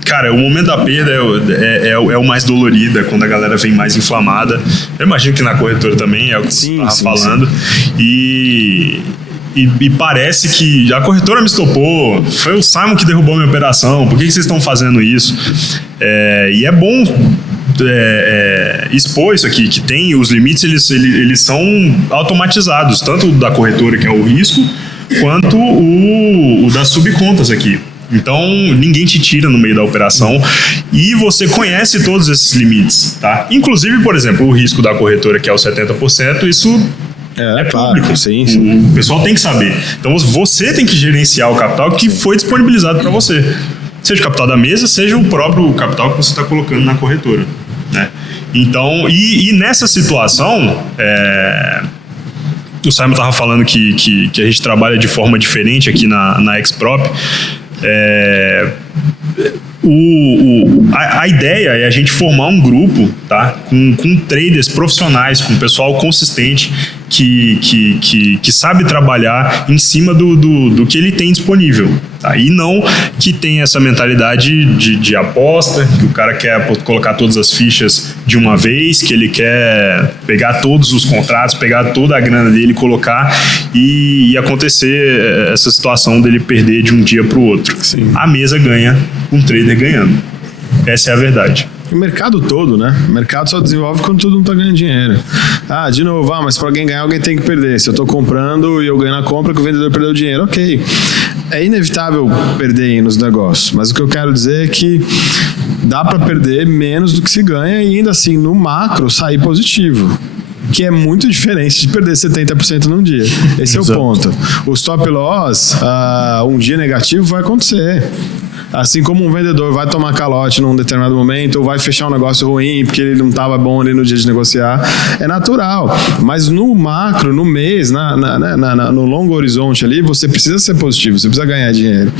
cara, o momento da perda é o mais dolorido, é quando a galera vem mais inflamada. Eu imagino que na corretora também é o que você estava falando. Sim. E parece que a corretora me estopou, foi o Simon que derrubou minha operação, por que vocês estão fazendo isso? E é bom expor isso aqui, que tem os limites, eles são automatizados, tanto da corretora, que é o risco, quanto o das subcontas aqui. Então, ninguém te tira no meio da operação e você conhece todos esses limites, tá? Inclusive, por exemplo, o risco da corretora, que é o 70%, isso é público. Claro, sim. O pessoal tem que saber. Então, você tem que gerenciar o capital que foi disponibilizado para você. Seja o capital da mesa, seja o próprio capital que você está colocando na corretora, né? Então, e nessa situação... O Simon estava falando que a gente trabalha de forma diferente aqui na Xprop. A ideia é a gente formar um grupo, tá? com traders profissionais, com pessoal consistente que sabe trabalhar em cima do que ele tem disponível, tá? E não que tem essa mentalidade de aposta, que o cara quer colocar todas as fichas de uma vez, que ele quer pegar todos os contratos, pegar toda a grana dele, colocar e acontecer essa situação dele perder de um dia para o outro. Sim. A mesa ganha, um trader ganhando. Essa é a verdade. O mercado todo, né? O mercado só desenvolve quando todo mundo tá ganhando dinheiro. De novo, mas para alguém ganhar, alguém tem que perder. Se eu tô comprando e eu ganho na compra, que o vendedor perdeu o dinheiro, ok. É inevitável perder nos negócios, mas o que eu quero dizer é que dá para perder menos do que se ganha e ainda assim, no macro, sair positivo. Que é muito diferente de perder 70% num dia. Esse é o ponto. O stop loss, um dia negativo vai acontecer. Assim como um vendedor vai tomar calote num determinado momento ou vai fechar um negócio ruim porque ele não estava bom ali no dia de negociar, é natural. Mas no macro, no mês, no longo horizonte ali, você precisa ser positivo, você precisa ganhar dinheiro.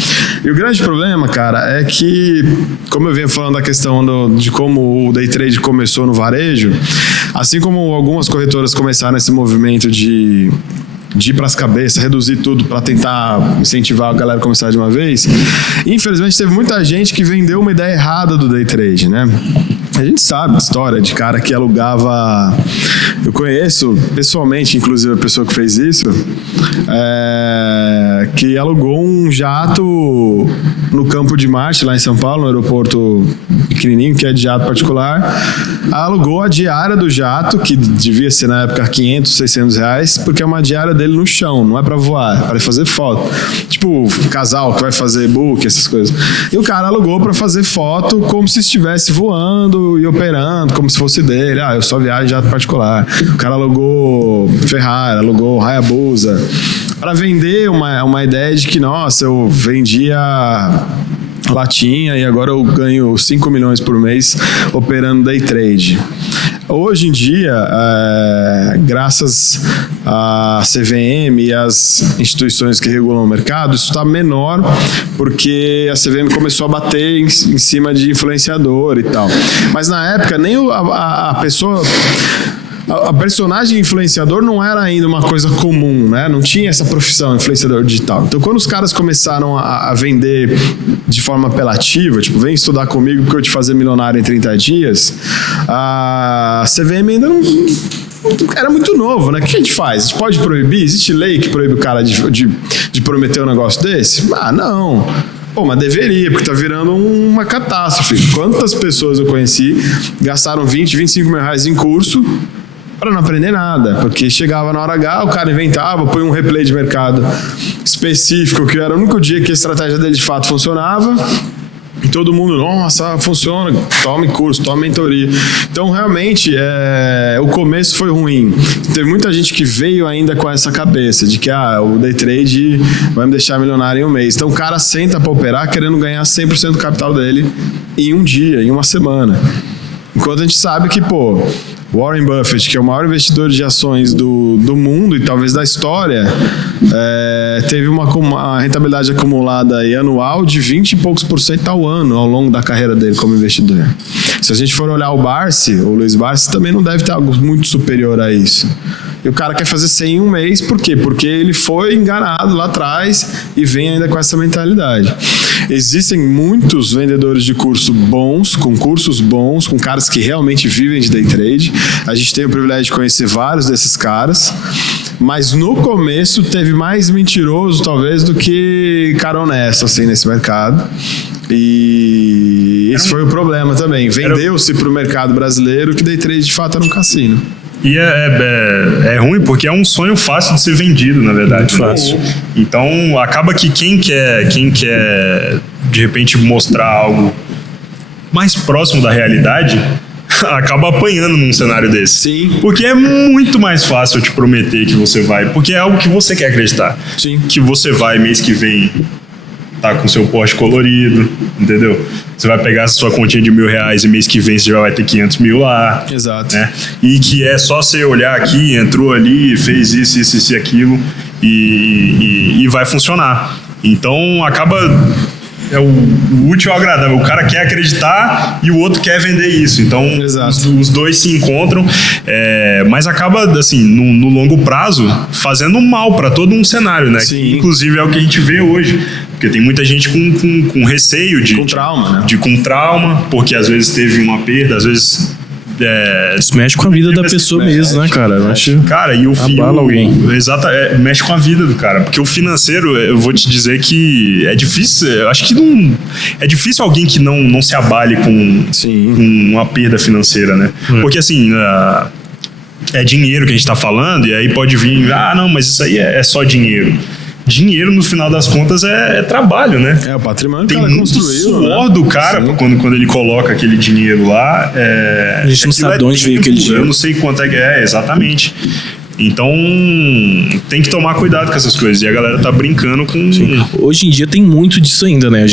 E o grande problema, cara, é que, como eu vinha falando da questão de como o day trade começou no varejo, assim como algumas corretoras começaram esse movimento de ir para as cabeças, reduzir tudo para tentar incentivar a galera a começar de uma vez, infelizmente teve muita gente que vendeu uma ideia errada do day trade, né? A gente sabe de história de cara que alugava... Eu conheço pessoalmente, inclusive, a pessoa que fez isso, que alugou um jato no Campo de Marte, lá em São Paulo, no aeroporto pequenininho, que é de jato particular. Alugou a diária do jato, que devia ser na época 500, 600 reais, porque é uma diária dele no chão, não é pra voar, é pra fazer foto. Tipo, casal que vai fazer book, essas coisas. E o cara alugou pra fazer foto como se estivesse voando e operando, como se fosse dele. Eu só viajo em jato particular. O cara alugou Ferrari, alugou Hayabusa, para vender uma ideia de que, nossa, eu vendia latinha e agora eu ganho 5 milhões por mês operando day trade. Hoje em dia, graças à CVM e às instituições que regulam o mercado, isso está menor, porque a CVM começou a bater em cima de influenciador e tal. Mas na época, nem a pessoa... A personagem influenciador não era ainda uma coisa comum, né? Não tinha essa profissão, influenciador digital. Então, quando os caras começaram a vender de forma apelativa, tipo, vem estudar comigo porque eu te fazer milionário em 30 dias, a CVM ainda não... Era muito novo, né? O que a gente faz? A gente pode proibir? Existe lei que proíbe o cara de prometer um negócio desse? Não. Pô, mas deveria, porque tá virando uma catástrofe. Quantas pessoas eu conheci gastaram 20, 25 mil reais em curso para não aprender nada, porque chegava na hora H, o cara inventava, põe um replay de mercado específico, que era o único dia que a estratégia dele de fato funcionava, e todo mundo, nossa, funciona, tome curso, tome mentoria. Então, realmente, o começo foi ruim. Teve muita gente que veio ainda com essa cabeça de que o day trade vai me deixar milionário em um mês. Então, o cara senta para operar querendo ganhar 100% do capital dele em um dia, em uma semana. Enquanto a gente sabe que, Warren Buffett, que é o maior investidor de ações do mundo e talvez da história, teve uma rentabilidade acumulada aí anual de 20 e poucos % ao ano ao longo da carreira dele como investidor. Se a gente for olhar o Luiz Barsi também não deve ter algo muito superior a isso. E o cara quer fazer 100 em um mês, por quê? Porque ele foi enganado lá atrás e vem ainda com essa mentalidade. Existem muitos vendedores de curso bons, com cursos bons, com caras que realmente vivem de day trade. A gente tem o privilégio de conhecer vários desses caras, mas no começo teve mais mentiroso, talvez, do que cara honesto, assim, nesse mercado. E esse foi o problema também. Vendeu-se para o mercado brasileiro que day trade de fato era um cassino. E é ruim porque é um sonho fácil de ser vendido, na verdade. Muito fácil. Então, acaba que quem quer, de repente, mostrar algo mais próximo da realidade, acaba apanhando num cenário desse. Sim. Porque é muito mais fácil eu te prometer que você vai, porque é algo que você quer acreditar. Sim. Que você vai mês que vem tá com seu Porsche colorido, entendeu? Você vai pegar a sua continha de R$1.000 e mês que vem você já vai ter 500 mil lá. Exato. Né? E que é só você olhar aqui, entrou ali, fez isso e aquilo e vai funcionar. Então acaba... É o útil ao agradável. O cara quer acreditar e o outro quer vender isso. Então, os dois se encontram, mas acaba, assim, no longo prazo, fazendo mal para todo um cenário, né? Que, inclusive, é o que a gente vê hoje. Porque tem muita gente com receio com trauma, né? Com trauma, porque às vezes teve uma perda, às vezes Isso mexe com a vida da pessoa mesmo, né, cara? Eu acho. Cara, e o abala alguém. Exato, mexe com a vida do cara. Porque o financeiro, eu vou te dizer que é difícil. Eu acho que não. É difícil alguém que não se abale com uma perda financeira, né? Porque assim. É dinheiro que a gente tá falando, e aí pode vir, não, mas isso aí é só dinheiro. Dinheiro, no final das contas, é trabalho, né? É o patrimônio que o cara construiu. Suor do cara quando ele coloca aquele dinheiro lá. A gente não sabe de onde veio aquele dinheiro. Eu não sei quanto é exatamente. Então, tem que tomar cuidado com essas coisas. E a galera tá brincando com... Sim. Hoje em dia tem muito disso ainda, né?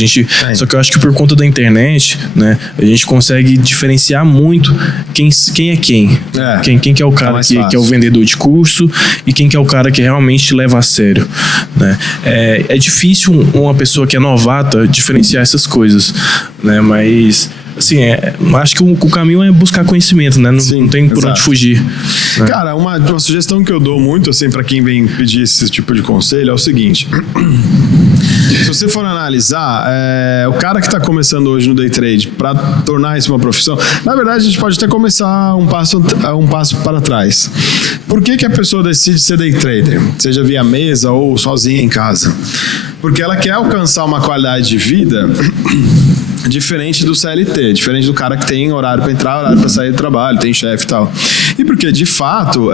Só que eu acho que por conta da internet, né? A gente consegue diferenciar muito quem é quem. Quem que é o cara que é o vendedor de curso e quem que é o cara que realmente leva a sério, né? É difícil uma pessoa que é novata diferenciar essas coisas, né? Mas... assim, acho que o caminho é buscar conhecimento, né? Não tem por onde fugir. Né? Cara, uma sugestão que eu dou muito, assim, pra quem vem pedir esse tipo de conselho é o seguinte. Se você for analisar, o cara que tá começando hoje no day trade, pra tornar isso uma profissão, na verdade a gente pode até começar um passo para trás. Por que a pessoa decide ser day trader? Seja via mesa ou sozinha em casa? Porque ela quer alcançar uma qualidade de vida diferente do CLT, diferente do cara que tem horário para entrar, horário para sair do trabalho, tem chefe e tal. E porque, de fato,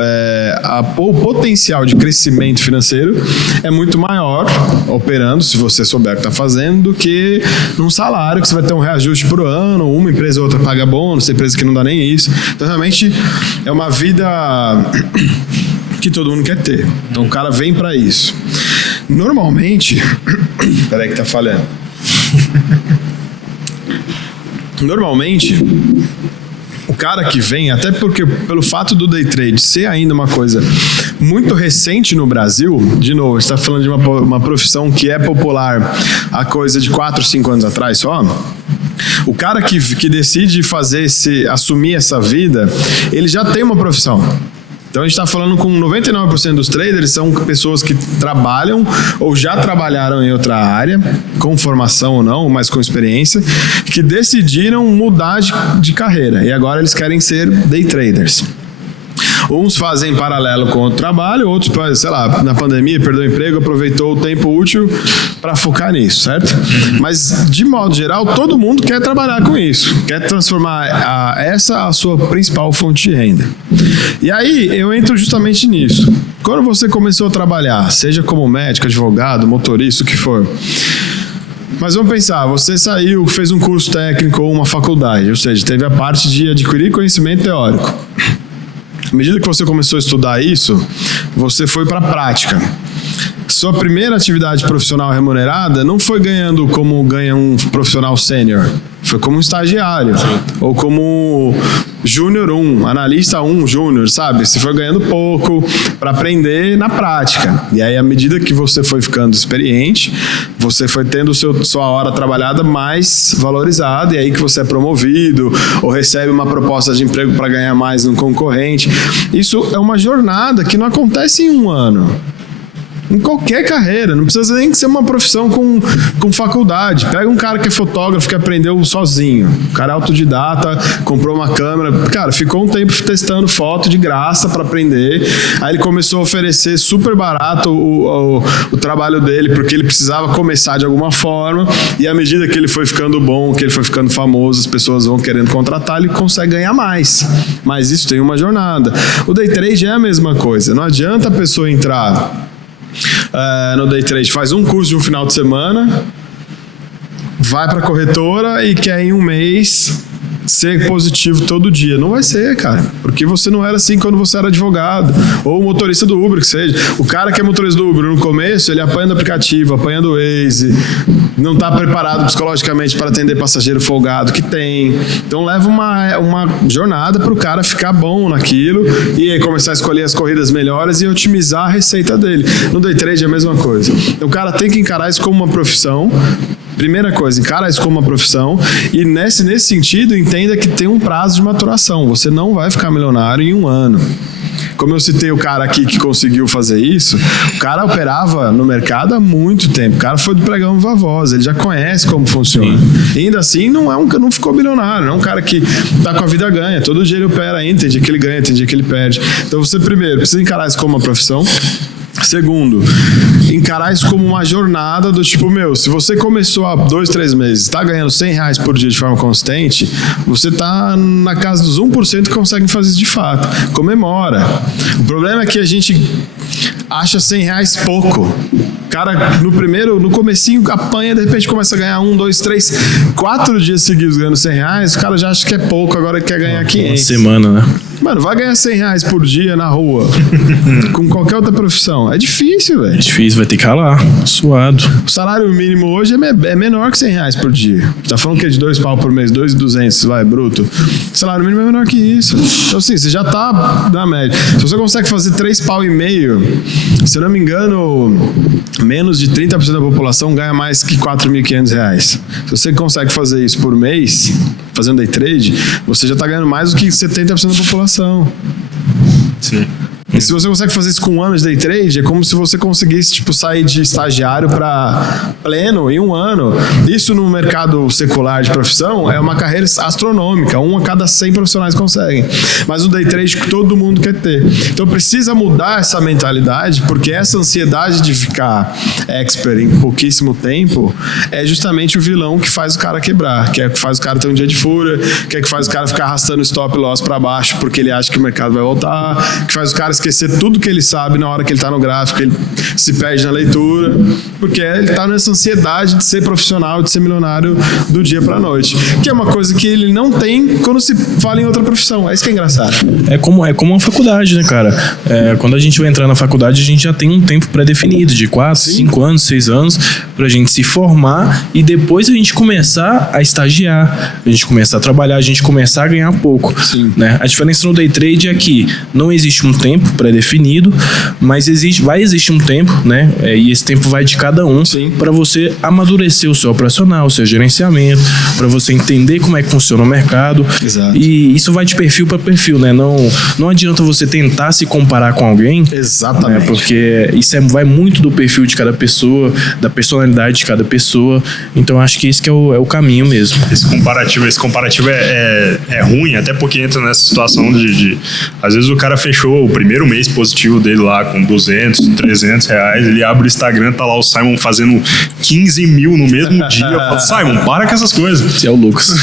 o potencial de crescimento financeiro é muito maior operando, se você souber o que está fazendo, do que num salário que você vai ter um reajuste por ano, uma empresa ou outra paga bônus, tem empresa que não dá nem isso. Então, realmente, é uma vida que todo mundo quer ter. Então, o cara vem para isso. Normalmente... Peraí que tá falhando. Normalmente, o cara que vem, até porque pelo fato do day trade ser ainda uma coisa muito recente no Brasil, de novo, a gente está falando de uma profissão que é popular há coisa de 4, 5 anos atrás só. O cara que decide assumir essa vida, ele já tem uma profissão. Então a gente está falando com 99% dos traders são pessoas que trabalham ou já trabalharam em outra área, com formação ou não, mas com experiência, que decidiram mudar de carreira e agora eles querem ser day traders. Uns fazem em paralelo com o trabalho, outros, sei lá, na pandemia perdeu o emprego, aproveitou o tempo útil para focar nisso, certo? Mas, de modo geral, todo mundo quer trabalhar com isso, quer transformar essa a sua principal fonte de renda. E aí, eu entro justamente nisso. Quando você começou a trabalhar, seja como médico, advogado, motorista, o que for... Mas vamos pensar, você saiu, fez um curso técnico ou uma faculdade, ou seja, teve a parte de adquirir conhecimento teórico. À medida que você começou a estudar isso, você foi para a prática. Sua primeira atividade profissional remunerada não foi ganhando como ganha um profissional sênior, foi como um estagiário, ou como júnior 1, analista 1, júnior, sabe? Você foi ganhando pouco para aprender na prática. E aí, à medida que você foi ficando experiente, você foi tendo sua hora trabalhada mais valorizada, e aí que você é promovido, ou recebe uma proposta de emprego para ganhar mais no concorrente. Isso é uma jornada que não acontece em um ano. Em qualquer carreira, não precisa nem ser uma profissão com faculdade. Pega um cara que é fotógrafo, que aprendeu sozinho. O cara é autodidata, comprou uma câmera. Cara, ficou um tempo testando foto de graça para aprender. Aí ele começou a oferecer super barato o trabalho dele, porque ele precisava começar de alguma forma. E à medida que ele foi ficando bom, que ele foi ficando famoso, as pessoas vão querendo contratar, ele consegue ganhar mais. Mas isso tem uma jornada. O day trade é a mesma coisa. Não adianta a pessoa entrar... no day trade, faz um curso de um final de semana, vai para a corretora e quer em um mês ser positivo todo dia. Não vai ser, cara, porque você não era assim quando você era advogado ou motorista do Uber, que seja. O cara que é motorista do Uber no começo, ele apanha do aplicativo, apanha do Waze, não está preparado psicologicamente para atender passageiro folgado que tem. Então leva uma jornada para o cara ficar bom naquilo e aí começar a escolher as corridas melhores e otimizar a receita dele. No day trade é a mesma coisa. Então, o cara tem que encarar isso como uma profissão. Primeira coisa, encara isso como uma profissão e nesse sentido entenda que tem um prazo de maturação. Você não vai ficar milionário em um ano. Como eu citei o cara aqui que conseguiu fazer isso, o cara operava no mercado há muito tempo. O cara foi do pregão viva voz, ele já conhece como funciona. E ainda assim, não ficou bilionário, não é um cara que tá com a vida ganha. Todo dia ele opera ainda, tem dia que ele ganha, tem dia que ele perde. Então você, primeiro, precisa encarar isso como uma profissão. Segundo, encarar isso como uma jornada do tipo, se você começou há 2, 3 meses, tá ganhando R$100 por dia de forma consistente, você tá na casa dos 1% que conseguem fazer isso de fato. Comemora. O problema é que a gente acha R$100 pouco. Cara, no comecinho apanha, de repente começa a ganhar 1, 2, 3, 4 dias seguidos ganhando R$100, o cara já acha que é pouco, agora quer ganhar 500. Uma semana, né? Mano, vai ganhar R$100 por dia na rua, com qualquer outra profissão. É difícil, velho. É difícil, vai ter que ralar, suado. O salário mínimo hoje é menor que R$100 por dia. Tá falando que é de 2 pau por mês, 2.200, vai, bruto. O salário mínimo é menor que isso. Então, assim, você já tá na média. Se você consegue fazer 3,5 pau, se eu não me engano, menos de 30% da população ganha mais que R$4.500. Se você consegue fazer isso por mês, fazendo day trade, você já tá ganhando mais do que 70% da população. Sim. E se você consegue fazer isso com 1 ano de day trade, é como se você conseguisse sair de estagiário para pleno em 1 ano. Isso no mercado secular de profissão é uma carreira astronômica. 1 a cada 100 profissionais conseguem. Mas o day trade todo mundo quer ter. Então precisa mudar essa mentalidade, porque essa ansiedade de ficar expert em pouquíssimo tempo é justamente o vilão que faz o cara quebrar, que faz o cara ter um dia de fúria, que faz o cara ficar arrastando stop loss para baixo porque ele acha que o mercado vai voltar, que faz o cara esquecer tudo que ele sabe na hora que ele está no gráfico, ele se perde na leitura, porque ele está nessa ansiedade de ser profissional, de ser milionário do dia para a noite, que é uma coisa que ele não tem quando se fala em outra profissão. É isso que é engraçado. É como uma faculdade, né, cara? Quando a gente vai entrar na faculdade, a gente já tem um tempo pré-definido de 4, 5 anos, 6 anos, pra gente se formar e depois a gente começar a estagiar, a gente começar a trabalhar, a gente começar a ganhar pouco. Né? A diferença no day trade é que não existe um tempo pré-definido, mas vai existir um tempo, né? E esse tempo vai de cada um para você amadurecer o seu operacional, o seu gerenciamento, para você entender como é que funciona o mercado. Exato. E isso vai de perfil para perfil, né? Não adianta você tentar se comparar com alguém. Exatamente. Né? Porque isso vai muito do perfil de cada pessoa, da personalidade de cada pessoa. Então acho que esse que é o caminho mesmo. Esse comparativo é ruim, até porque entra nessa situação de às vezes o cara fechou o primeiro mês positivo dele lá com 200, 300 reais, ele abre o Instagram, tá lá o Simon fazendo 15 mil no mesmo dia. Eu falo, Simon, para com essas coisas. Você é o Lucas.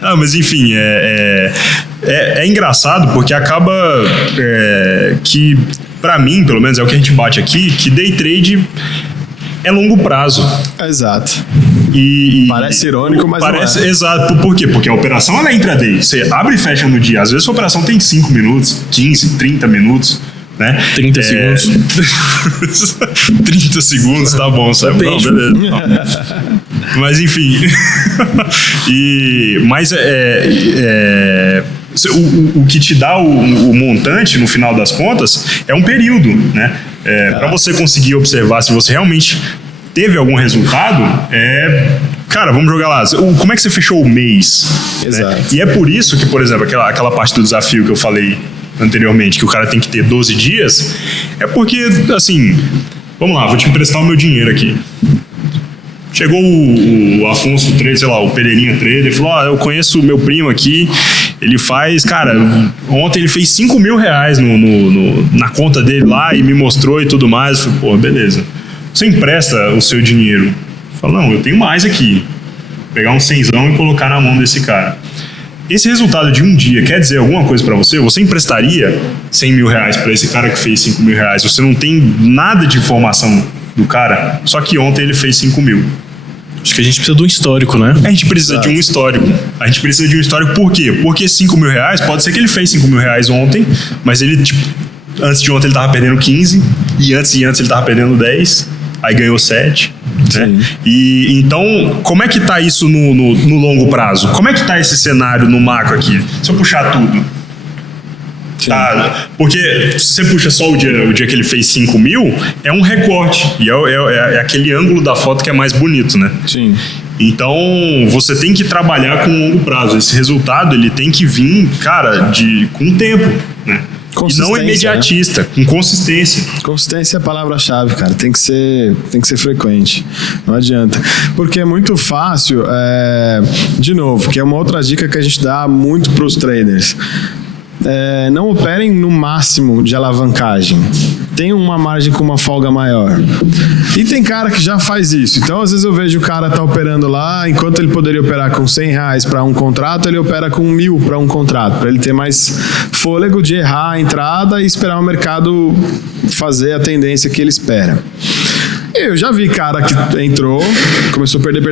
Não, mas enfim, é engraçado porque acaba que, pra mim, pelo menos é o que a gente bate aqui, que day trade é longo prazo. Exato. E parece irônico, mas parece, não é. Exato. Por quê? Porque a operação ela é intraday. Você abre e fecha no dia. Às vezes a operação tem 5 minutos, 15, 30 minutos. Né? 30 segundos. 30 segundos, tá bom, sabe? Não, beleza. Não. Mas enfim. Mas o que te dá o montante, no final das contas, é um período, né? Para você conseguir observar se você realmente teve algum resultado, cara, vamos jogar lá. Como é que você fechou o mês? Exato. Né? E é por isso que, por exemplo, aquela parte do desafio que eu falei anteriormente, que o cara tem que ter 12 dias, é porque, assim, vamos lá, vou te emprestar o meu dinheiro aqui. Chegou o Afonso Trader, sei lá, o Pereirinha Trader, e falou, eu conheço o meu primo aqui, ele faz, cara, ontem ele fez 5 mil reais na conta dele lá e me mostrou e tudo mais. Eu falei, pô, beleza. Você empresta o seu dinheiro? Fala, não, eu tenho mais aqui. Vou pegar um 100zão e colocar na mão desse cara. Esse resultado de um dia quer dizer alguma coisa pra você? Você emprestaria 100 mil reais pra esse cara que fez 5 mil reais? Você não tem nada de informação do cara, só que ontem ele fez 5 mil. Acho que a gente precisa de um histórico, né? A gente precisa de um histórico. A gente precisa de um histórico por quê? Porque 5 mil reais, pode ser que ele fez 5 mil reais ontem, mas ele, antes de ontem ele tava perdendo 15, e antes ele tava perdendo 10, aí ganhou 7. Né? E então, como é que tá isso no longo prazo? Como é que tá esse cenário no macro aqui? Se eu puxar tudo. Tá, porque se você puxa só o dia que ele fez 5 mil, é um recorte. E é aquele ângulo da foto que é mais bonito, né? Sim. Então, você tem que trabalhar com longo prazo. Esse resultado, ele tem que vir, cara, com o tempo, né? E não imediatista, com consistência. Consistência é a palavra-chave, cara. Tem que ser frequente. Não adianta. Porque é muito fácil, de novo, que é uma outra dica que a gente dá muito para os traders. Não operem no máximo de alavancagem. Tenham uma margem com uma folga maior. E tem cara que já faz isso. Então, às vezes eu vejo o cara tá operando lá, enquanto ele poderia operar com R$100 para um contrato, ele opera com 1.000 para um contrato, para ele ter mais fôlego de errar a entrada e esperar o mercado fazer a tendência que ele espera. Eu já vi cara que entrou, começou a perder,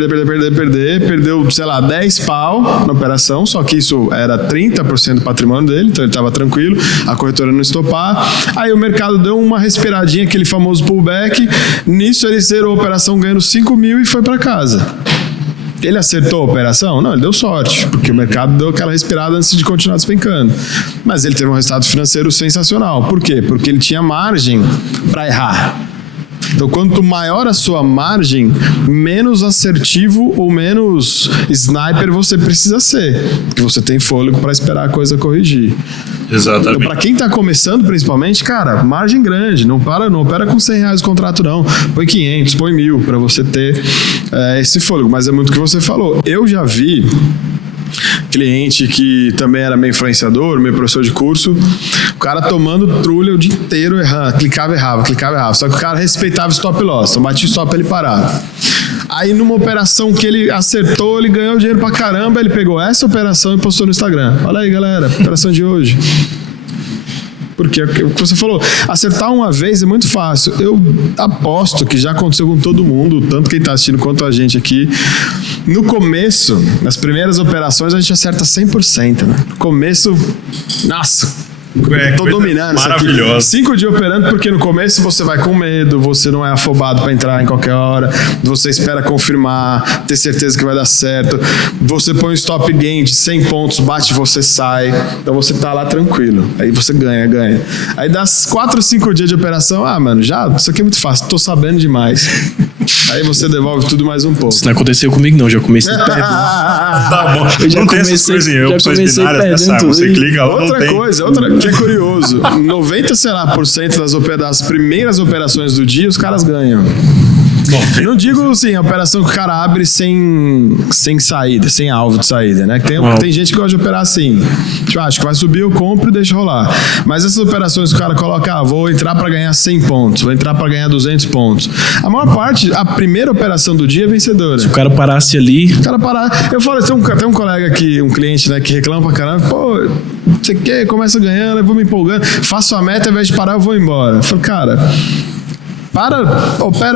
perdeu, sei lá, 10 pau na operação, só que isso era 30% do patrimônio dele, então ele estava tranquilo, a corretora não estopar. Aí o mercado deu uma respiradinha, aquele famoso pullback, nisso ele zerou a operação ganhando 5.000 e foi para casa. Ele acertou a operação? Não, ele deu sorte, porque o mercado deu aquela respirada antes de continuar despencando. Mas ele teve um resultado financeiro sensacional. Por quê? Porque ele tinha margem para errar. Então, quanto maior a sua margem, menos assertivo ou menos sniper você precisa ser. Porque você tem fôlego para esperar a coisa corrigir. Exatamente. Então, para quem está começando, principalmente, cara, margem grande. Não opera com R$100 o contrato, não. Põe 500, põe 1.000 para você ter esse fôlego. Mas é muito o que você falou. Eu já vi cliente que também era meio influenciador, meio professor de curso, o cara tomando trulha o dia inteiro, errando, clicava e errava. Só que o cara respeitava o stop loss, então batia o stop ele parava. Aí numa operação que ele acertou, ele ganhou dinheiro pra caramba, ele pegou essa operação e postou no Instagram. Olha aí, galera, operação de hoje. Porque o que você falou, acertar uma vez é muito fácil. Eu aposto que já aconteceu com todo mundo, tanto quem está assistindo quanto a gente aqui. No começo, nas primeiras operações, a gente acerta 100%. Né? No começo, nossa, tô dominando isso aqui. Maravilhoso. 5 dias operando, porque no começo você vai com medo, você não é afobado para entrar em qualquer hora, você espera confirmar, ter certeza que vai dar certo, você põe um stop gain de 100 pontos, bate, você sai, então você tá lá tranquilo, aí você ganha. Aí das 4 ou 5 dias de operação, mano, isso aqui é muito fácil, tô sabendo demais. Aí você devolve tudo mais um pouco. Isso não aconteceu comigo não, já comecei perdendo. Tá bom, eu já não tem essas coisas em opções binárias, sabe? Você clica lá, não tem. Outra que é curioso, 90% das primeiras operações do dia, os caras ganham. Não digo assim, a operação que o cara abre sem saída, sem alvo de saída, né? Tem gente que gosta de operar assim. Tipo, acho que vai subir, eu compro e deixo rolar. Mas essas operações que o cara coloca, vou entrar para ganhar 100 pontos, vou entrar para ganhar 200 pontos. A maior parte, a primeira operação do dia é vencedora. Se o cara parasse ali... Eu falo, tem um colega aqui, um cliente, né, que reclama pra caramba, pô, você quer, começa ganhando, eu vou me empolgando, faço a meta, ao invés de parar, eu vou embora. Eu falo, cara...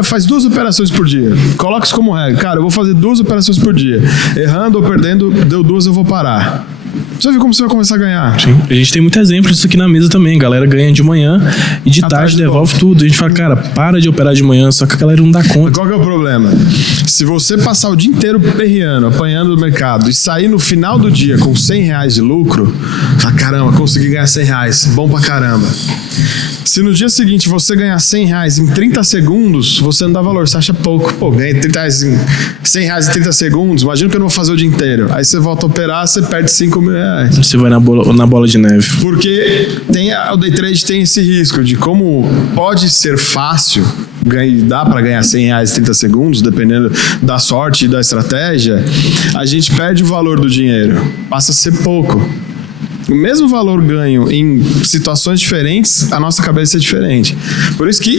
faz 2 operações por dia. Coloca isso como regra. Cara, eu vou fazer 2 operações por dia. Errando ou perdendo, deu 2, eu vou parar. Você vai ver como você vai começar a ganhar. Sim. A gente tem muito exemplo disso aqui na mesa também. A galera ganha de manhã e de tarde devolve tudo. A gente fala, cara, para de operar de manhã, só que a galera não dá conta. Qual que é o problema? Se você passar o dia inteiro perreando, apanhando o mercado e sair no final do dia com R$100 de lucro, fala, caramba, consegui ganhar R$100, bom pra caramba. Se no dia seguinte você ganhar R$100 em 30 segundos, você não dá valor, você acha pouco. Pô, ganhei R$100 em 30 segundos, imagina que eu não vou fazer o dia inteiro. Aí você volta a operar, você perde R$5.000. Você vai na bola de neve. Porque o day trade tem esse risco de como pode ser fácil, dá para ganhar R$100 em 30 segundos, dependendo da sorte e da estratégia, a gente perde o valor do dinheiro, passa a ser pouco. O mesmo valor ganho em situações diferentes, a nossa cabeça é diferente. Por isso que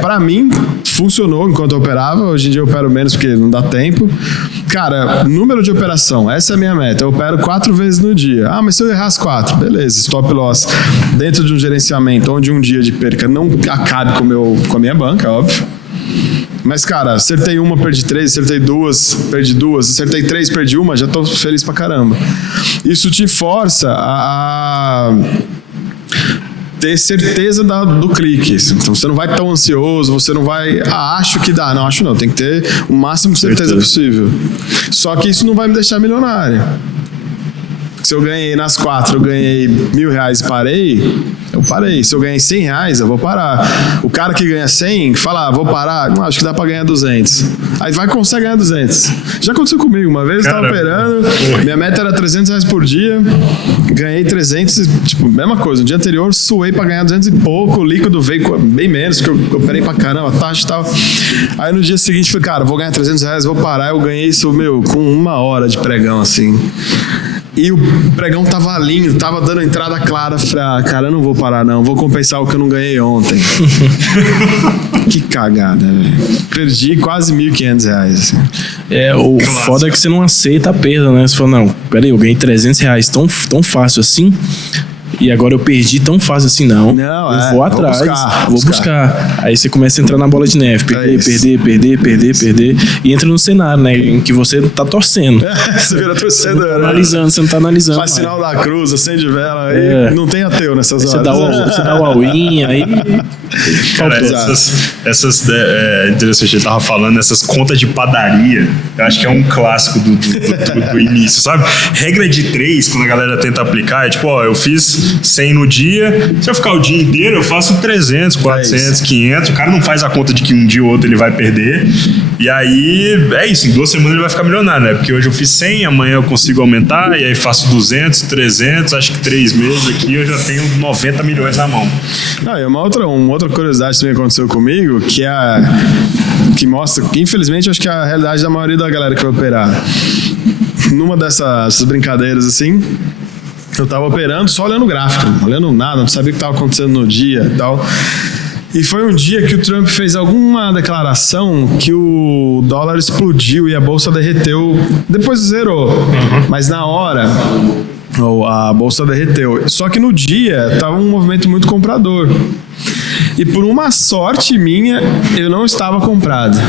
pra mim, funcionou enquanto eu operava. Hoje em dia eu opero menos porque não dá tempo. Cara, número de operação, essa é a minha meta. Eu opero 4 vezes no dia. Mas se eu errar as 4, beleza, stop loss. Dentro de um gerenciamento onde um dia de perca não acabe com a minha banca, óbvio. Mas, cara, acertei uma, perdi 3, acertei 2, perdi 2, acertei 3, perdi 1, já tô feliz pra caramba. Isso te força a ter certeza do clique. Então você não vai tão ansioso, você não vai, acho que dá. Não, acho não, tem que ter o máximo de certeza possível. Só que isso não vai me deixar milionário. Se eu ganhei nas 4, eu ganhei R$1.000 e parei, eu parei. Se eu ganhei R$100, eu vou parar. O cara que ganha 100, fala, vou parar, não, acho que dá pra ganhar 200. Aí consegue ganhar 200. Já aconteceu comigo, uma vez eu tava operando, minha meta era R$300 por dia, ganhei 300, tipo, mesma coisa. No dia anterior, suei pra ganhar 200 e pouco, o líquido veio bem menos, porque eu operei pra caramba, taxa e tal. Aí no dia seguinte, falei, cara, vou ganhar R$300, vou parar. Eu ganhei isso, com 1 hora de pregão, assim. E o pregão tava lindo, tava dando entrada clara. Falei, cara, eu não vou parar não, vou compensar o que eu não ganhei ontem. Que cagada, velho. Perdi quase R$1.500. Assim. O foda é que você não aceita a perda, né? Você fala, não, peraí, eu ganhei R$300 tão fácil assim, e agora eu perdi tão fácil assim, não. Eu vou atrás, vou buscar. Aí você começa a entrar na bola de neve, perder, e entra no cenário, né, em que você tá torcendo. Você vira torcedor, você não tá analisando. Faz sinal da cruz, acende vela, aí não tem ateu nessas horas. Você dá o all-in, aí... Cara, interessante, ele tava falando, essas contas de padaria, eu acho que é um clássico do início, sabe? Regra de 3, quando a galera tenta aplicar, é tipo, eu fiz 100 no dia, se eu ficar o dia inteiro, eu faço 300, 400, 500, o cara não faz a conta de que um dia ou outro ele vai perder, e aí é isso, em 2 semanas ele vai ficar milionário, né? Porque hoje eu fiz 100, amanhã eu consigo aumentar, e aí faço 200, 300, acho que 3 meses aqui eu já tenho 90 milhões na mão. Não, e uma outra curiosidade que também aconteceu comigo, que mostra que, infelizmente, eu acho que é a realidade da maioria da galera que vai operar. Numa dessas brincadeiras assim, eu tava operando só olhando o gráfico, olhando nada, não sabia o que estava acontecendo no dia e tal. E foi um dia que o Trump fez alguma declaração que o dólar explodiu e a bolsa derreteu, depois zerou. Mas na hora, a bolsa derreteu. Só que no dia estava um movimento muito comprador. E por uma sorte minha, eu não estava comprado.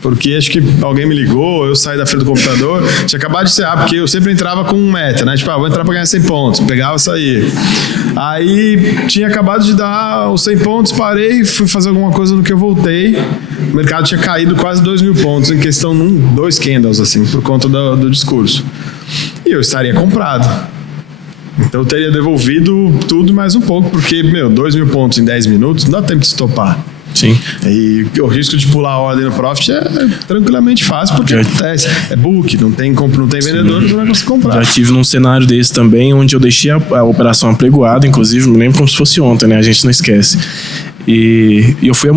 Porque acho que alguém me ligou, eu saí da frente do computador, tinha acabado de ser, porque eu sempre entrava com um meta, né? Tipo, vou entrar pra ganhar 100 pontos, pegava e saía. Aí tinha acabado de dar os 100 pontos, parei, fui fazer alguma coisa no que eu voltei. O mercado tinha caído quase 2.000 pontos em questão de 2 candles, assim, por conta do discurso. E eu estaria comprado. Então eu teria devolvido tudo mais um pouco, porque, 2.000 pontos em 10 minutos, não dá tempo de estopar. Sim. E o risco de pular a ordem no profit é tranquilamente fácil, porque acontece. É book, não tem vendedor, não vai conseguir comprar. Já tive num cenário desse também, onde eu deixei a operação apregoada, inclusive, me lembro como se fosse ontem, né? A gente não esquece. E eu fui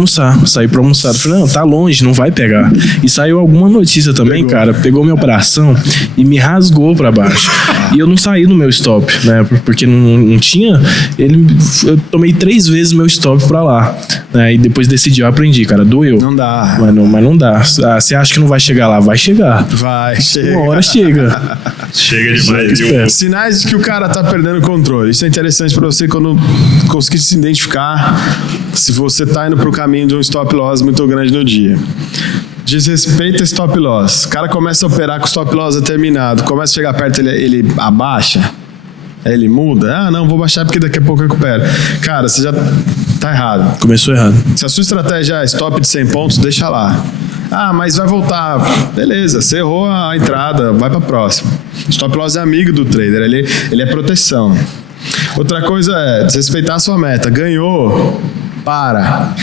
saí pra almoçar. Eu falei, não, tá longe, não vai pegar. E saiu alguma notícia também, cara, pegou minha operação e me rasgou pra baixo. E eu não saí no meu stop, né? Porque não tinha. Eu tomei 3 vezes meu stop pra lá. Né? E depois decidi, eu aprendi, cara, doeu. Não dá. Mas não dá. Você acha que não vai chegar lá? Vai chegar. Chega. Uma hora chega. Chega demais. Sinais de que o cara tá perdendo o controle. Isso é interessante pra você quando conseguir se identificar se você tá indo pro caminho de um stop loss muito grande no dia. Desrespeita stop loss. O cara começa a operar com stop loss determinado, começa a chegar perto, ele abaixa, aí ele muda. Não, vou baixar porque daqui a pouco eu recupero. Cara, você já tá errado. Começou errado. Se a sua estratégia é stop de 100 pontos, deixa lá. Mas vai voltar. Beleza, você errou a entrada, vai pra próxima. Stop loss é amigo do trader, ele é proteção. Outra coisa é desrespeitar a sua meta. Ganhou, para.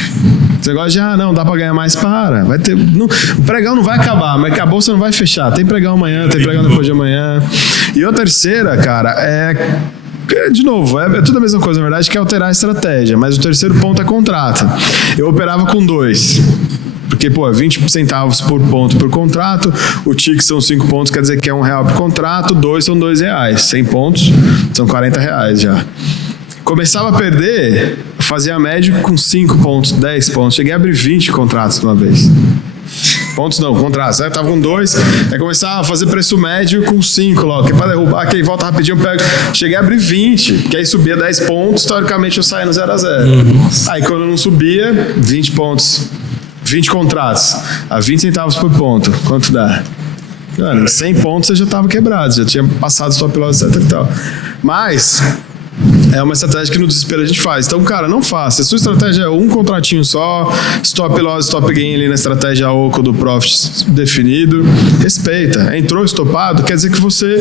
Você gosta de, não, dá pra ganhar mais, para. Vai ter, o pregão não vai acabar, mas acabou, você não vai fechar. Tem pregão amanhã, tem pregão depois de amanhã. E a terceira, cara, de novo, é tudo a mesma coisa, na verdade, que é alterar a estratégia. Mas o terceiro ponto é contrato. Eu operava com 2. Porque, 20 centavos por ponto por contrato, o TIC são 5 pontos, quer dizer que é R$1 por contrato, 2 são R$2. 100 pontos são R$40 já. Começava a perder, fazia a média com 5 pontos, 10 pontos. Cheguei a abrir 20 contratos de uma vez. Pontos não, contratos. Aí tava com 2, aí começava a fazer preço médio com 5 logo. Que para derrubar, que aí volta rapidinho, eu pego. Cheguei a abrir 20, que aí subia 10 pontos, teoricamente eu saía no 0 a 0. Aí quando não subia, 20 pontos. 20 contratos, a 20 centavos por ponto. Quanto dá? Mano, em 100 pontos você já estava quebrado, já tinha passado o stop loss, etc e tal. Mas é uma estratégia que no desespero a gente faz. Então, cara, não faça. Se a sua estratégia é um contratinho só, stop loss, stop gain ali na estratégia OCO do profit definido, respeita. Entrou estopado, quer dizer que você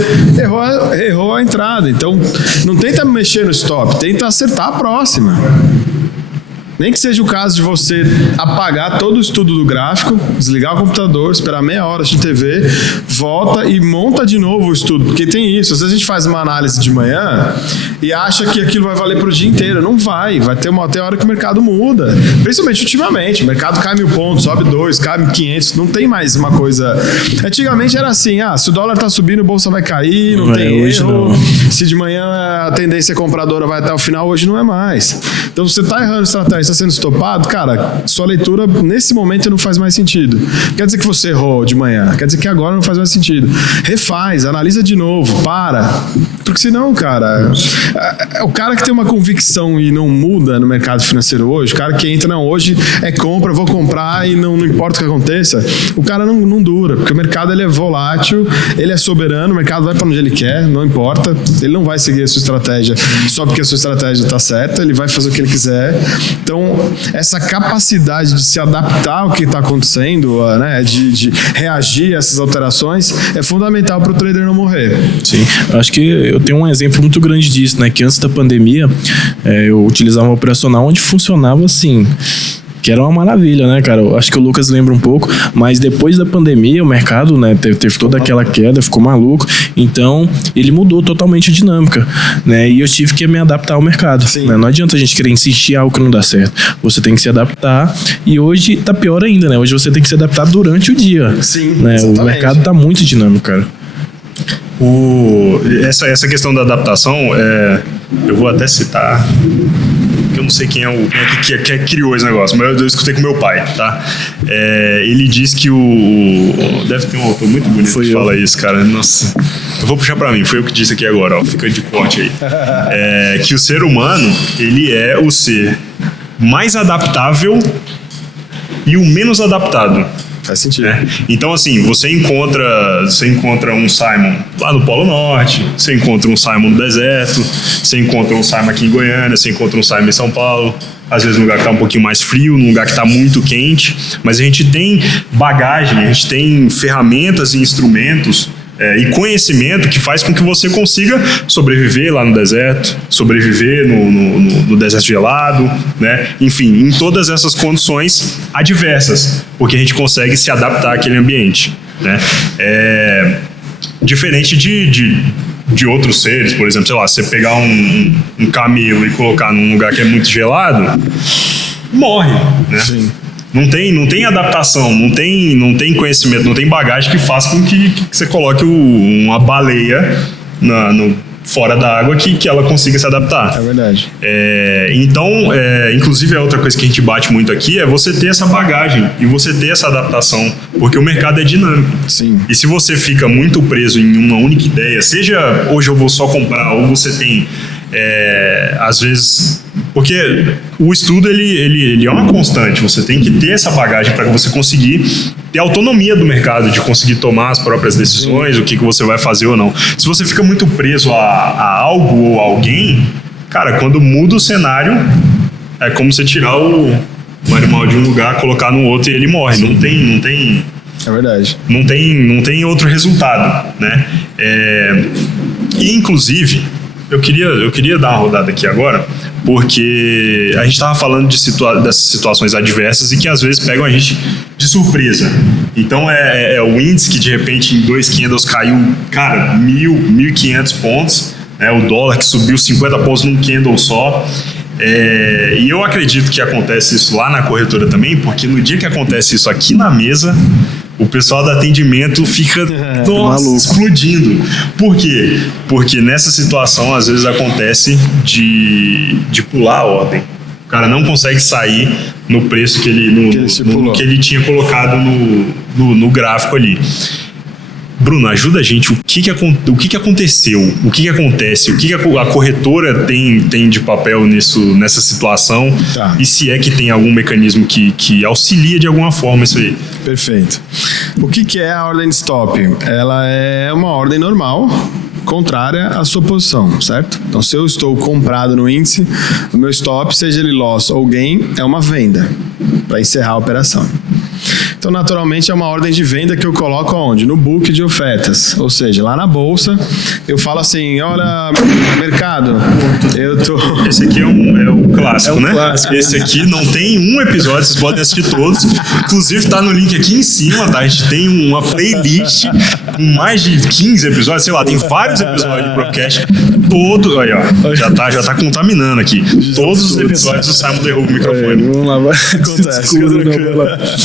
errou a entrada. Então, não tenta mexer no stop, tenta acertar a próxima. Nem que seja o caso de você apagar todo o estudo do gráfico, desligar o computador, esperar meia hora de TV, volta e monta de novo o estudo. Porque tem isso, às vezes a gente faz uma análise de manhã e acha que aquilo vai valer para o dia inteiro. Não vai ter uma hora que o mercado muda. Principalmente ultimamente, o mercado cai 1.000 pontos, sobe 2, cai 500, não tem mais uma coisa... Antigamente era assim, se o dólar está subindo, a bolsa vai cair, não tem erro. Não. Se de manhã a tendência compradora vai até o final, hoje não é mais. Então você está errando estratégia, está sendo estopado, cara, sua leitura nesse momento não faz mais sentido. Quer dizer que você errou de manhã, quer dizer que agora não faz mais sentido. Refaz, analisa de novo, para. Porque senão, cara, o cara que tem uma convicção e não muda no mercado financeiro hoje, o cara que entra, não, hoje é compra, vou comprar e não importa o que aconteça, o cara não dura, porque o mercado ele é volátil, ele é soberano, o mercado vai para onde ele quer, não importa, ele não vai seguir a sua estratégia só porque a sua estratégia está certa, ele vai fazer o que ele quiser. Então, essa capacidade de se adaptar ao que está acontecendo, né, de reagir a essas alterações, é fundamental para o trader não morrer. Sim, acho que eu tenho um exemplo muito grande disso, né, que antes da pandemia eu utilizava uma operacional onde funcionava assim, que era uma maravilha, né, cara? Eu acho que o Lucas lembra um pouco, mas depois da pandemia o mercado, né, teve toda aquela queda, ficou maluco, então ele mudou totalmente a dinâmica, né, e eu tive que me adaptar ao mercado, né? Não adianta a gente querer insistir em algo que não dá certo, você tem que se adaptar, e hoje tá pior ainda, né, hoje você tem que se adaptar durante o dia. Sim, né? O mercado tá muito dinâmico, cara. Essa questão da adaptação, eu vou até citar, que eu não sei quem é que criou esse negócio, mas eu escutei com meu pai, tá? Ele diz que deve ter um autor muito bonito que fala isso, cara. Nossa, eu vou puxar pra mim, foi eu que disse aqui agora, ó, fica de corte aí. Que o ser humano, ele é o ser mais adaptável e o menos adaptado. Faz sentido. Então, assim, você encontra um Simon lá no Polo Norte, você encontra um Simon no deserto, você encontra um Simon aqui em Goiânia, você encontra um Simon em São Paulo, às vezes num lugar que está um pouquinho mais frio, num lugar que está muito quente, mas a gente tem bagagem, a gente tem ferramentas e instrumentos e conhecimento que faz com que você consiga sobreviver lá no deserto, sobreviver no deserto gelado, né? Enfim, em todas essas condições adversas, porque a gente consegue se adaptar àquele ambiente, né? Diferente de outros seres, por exemplo, sei lá, você pegar um camelo e colocar num lugar que é muito gelado, morre, né? Sim. Não tem adaptação, não tem conhecimento, não tem bagagem que faça com que você coloque uma baleia fora da água que ela consiga se adaptar. É verdade. Então, inclusive a outra coisa que a gente bate muito aqui é você ter essa bagagem e você ter essa adaptação, porque o mercado é dinâmico. Sim. E se você fica muito preso em uma única ideia, seja hoje eu vou só comprar, ou você tem às vezes, porque o estudo ele é uma constante, você tem que ter essa bagagem para você conseguir ter autonomia do mercado, de conseguir tomar as próprias decisões, o que você vai fazer ou não. Se você fica muito preso a algo ou a alguém, cara, quando muda o cenário, é como você tirar o animal de um lugar, colocar no outro e ele morre. Sim. Não tem é verdade. Não tem outro resultado, né? E inclusive eu queria dar uma rodada aqui agora, porque a gente estava falando dessas situações adversas e que às vezes pegam a gente de surpresa. Então o índice que de repente em 2 candles caiu, cara, 1.500 pontos, né? O dólar que subiu 50 pontos num candle só. E eu acredito que acontece isso lá na corretora também, porque no dia que acontece isso aqui na mesa, o pessoal do atendimento fica explodindo. Por quê? Porque nessa situação às vezes acontece de pular a ordem. O cara não consegue sair no preço que ele tinha colocado no gráfico ali. Bruno, ajuda a gente. O que aconteceu? O que acontece? O que a corretora tem de papel nessa situação? Tá. E se é que tem algum mecanismo que auxilia de alguma forma isso aí? Perfeito. O que é a ordem de stop? Ela é uma ordem normal contrária à sua posição, certo? Então, se eu estou comprado no índice, o meu stop, seja ele loss ou gain, é uma venda para encerrar a operação. Então, naturalmente, é uma ordem de venda que eu coloco onde? No book de ofertas. Ou seja, lá na bolsa, eu falo assim, olha, mercado, eu tô... Esse aqui é o clássico, né? Clássico. Esse aqui não tem um episódio, vocês podem assistir todos. Inclusive, tá no link aqui em cima, tá? A gente tem uma playlist com mais de 15 episódios, sei lá, tem vários episódios de podcast. Todo, aí, ó, já tá contaminando aqui. Todos os episódios o Simon derruba o microfone. Vamos lá, vai. Acontece.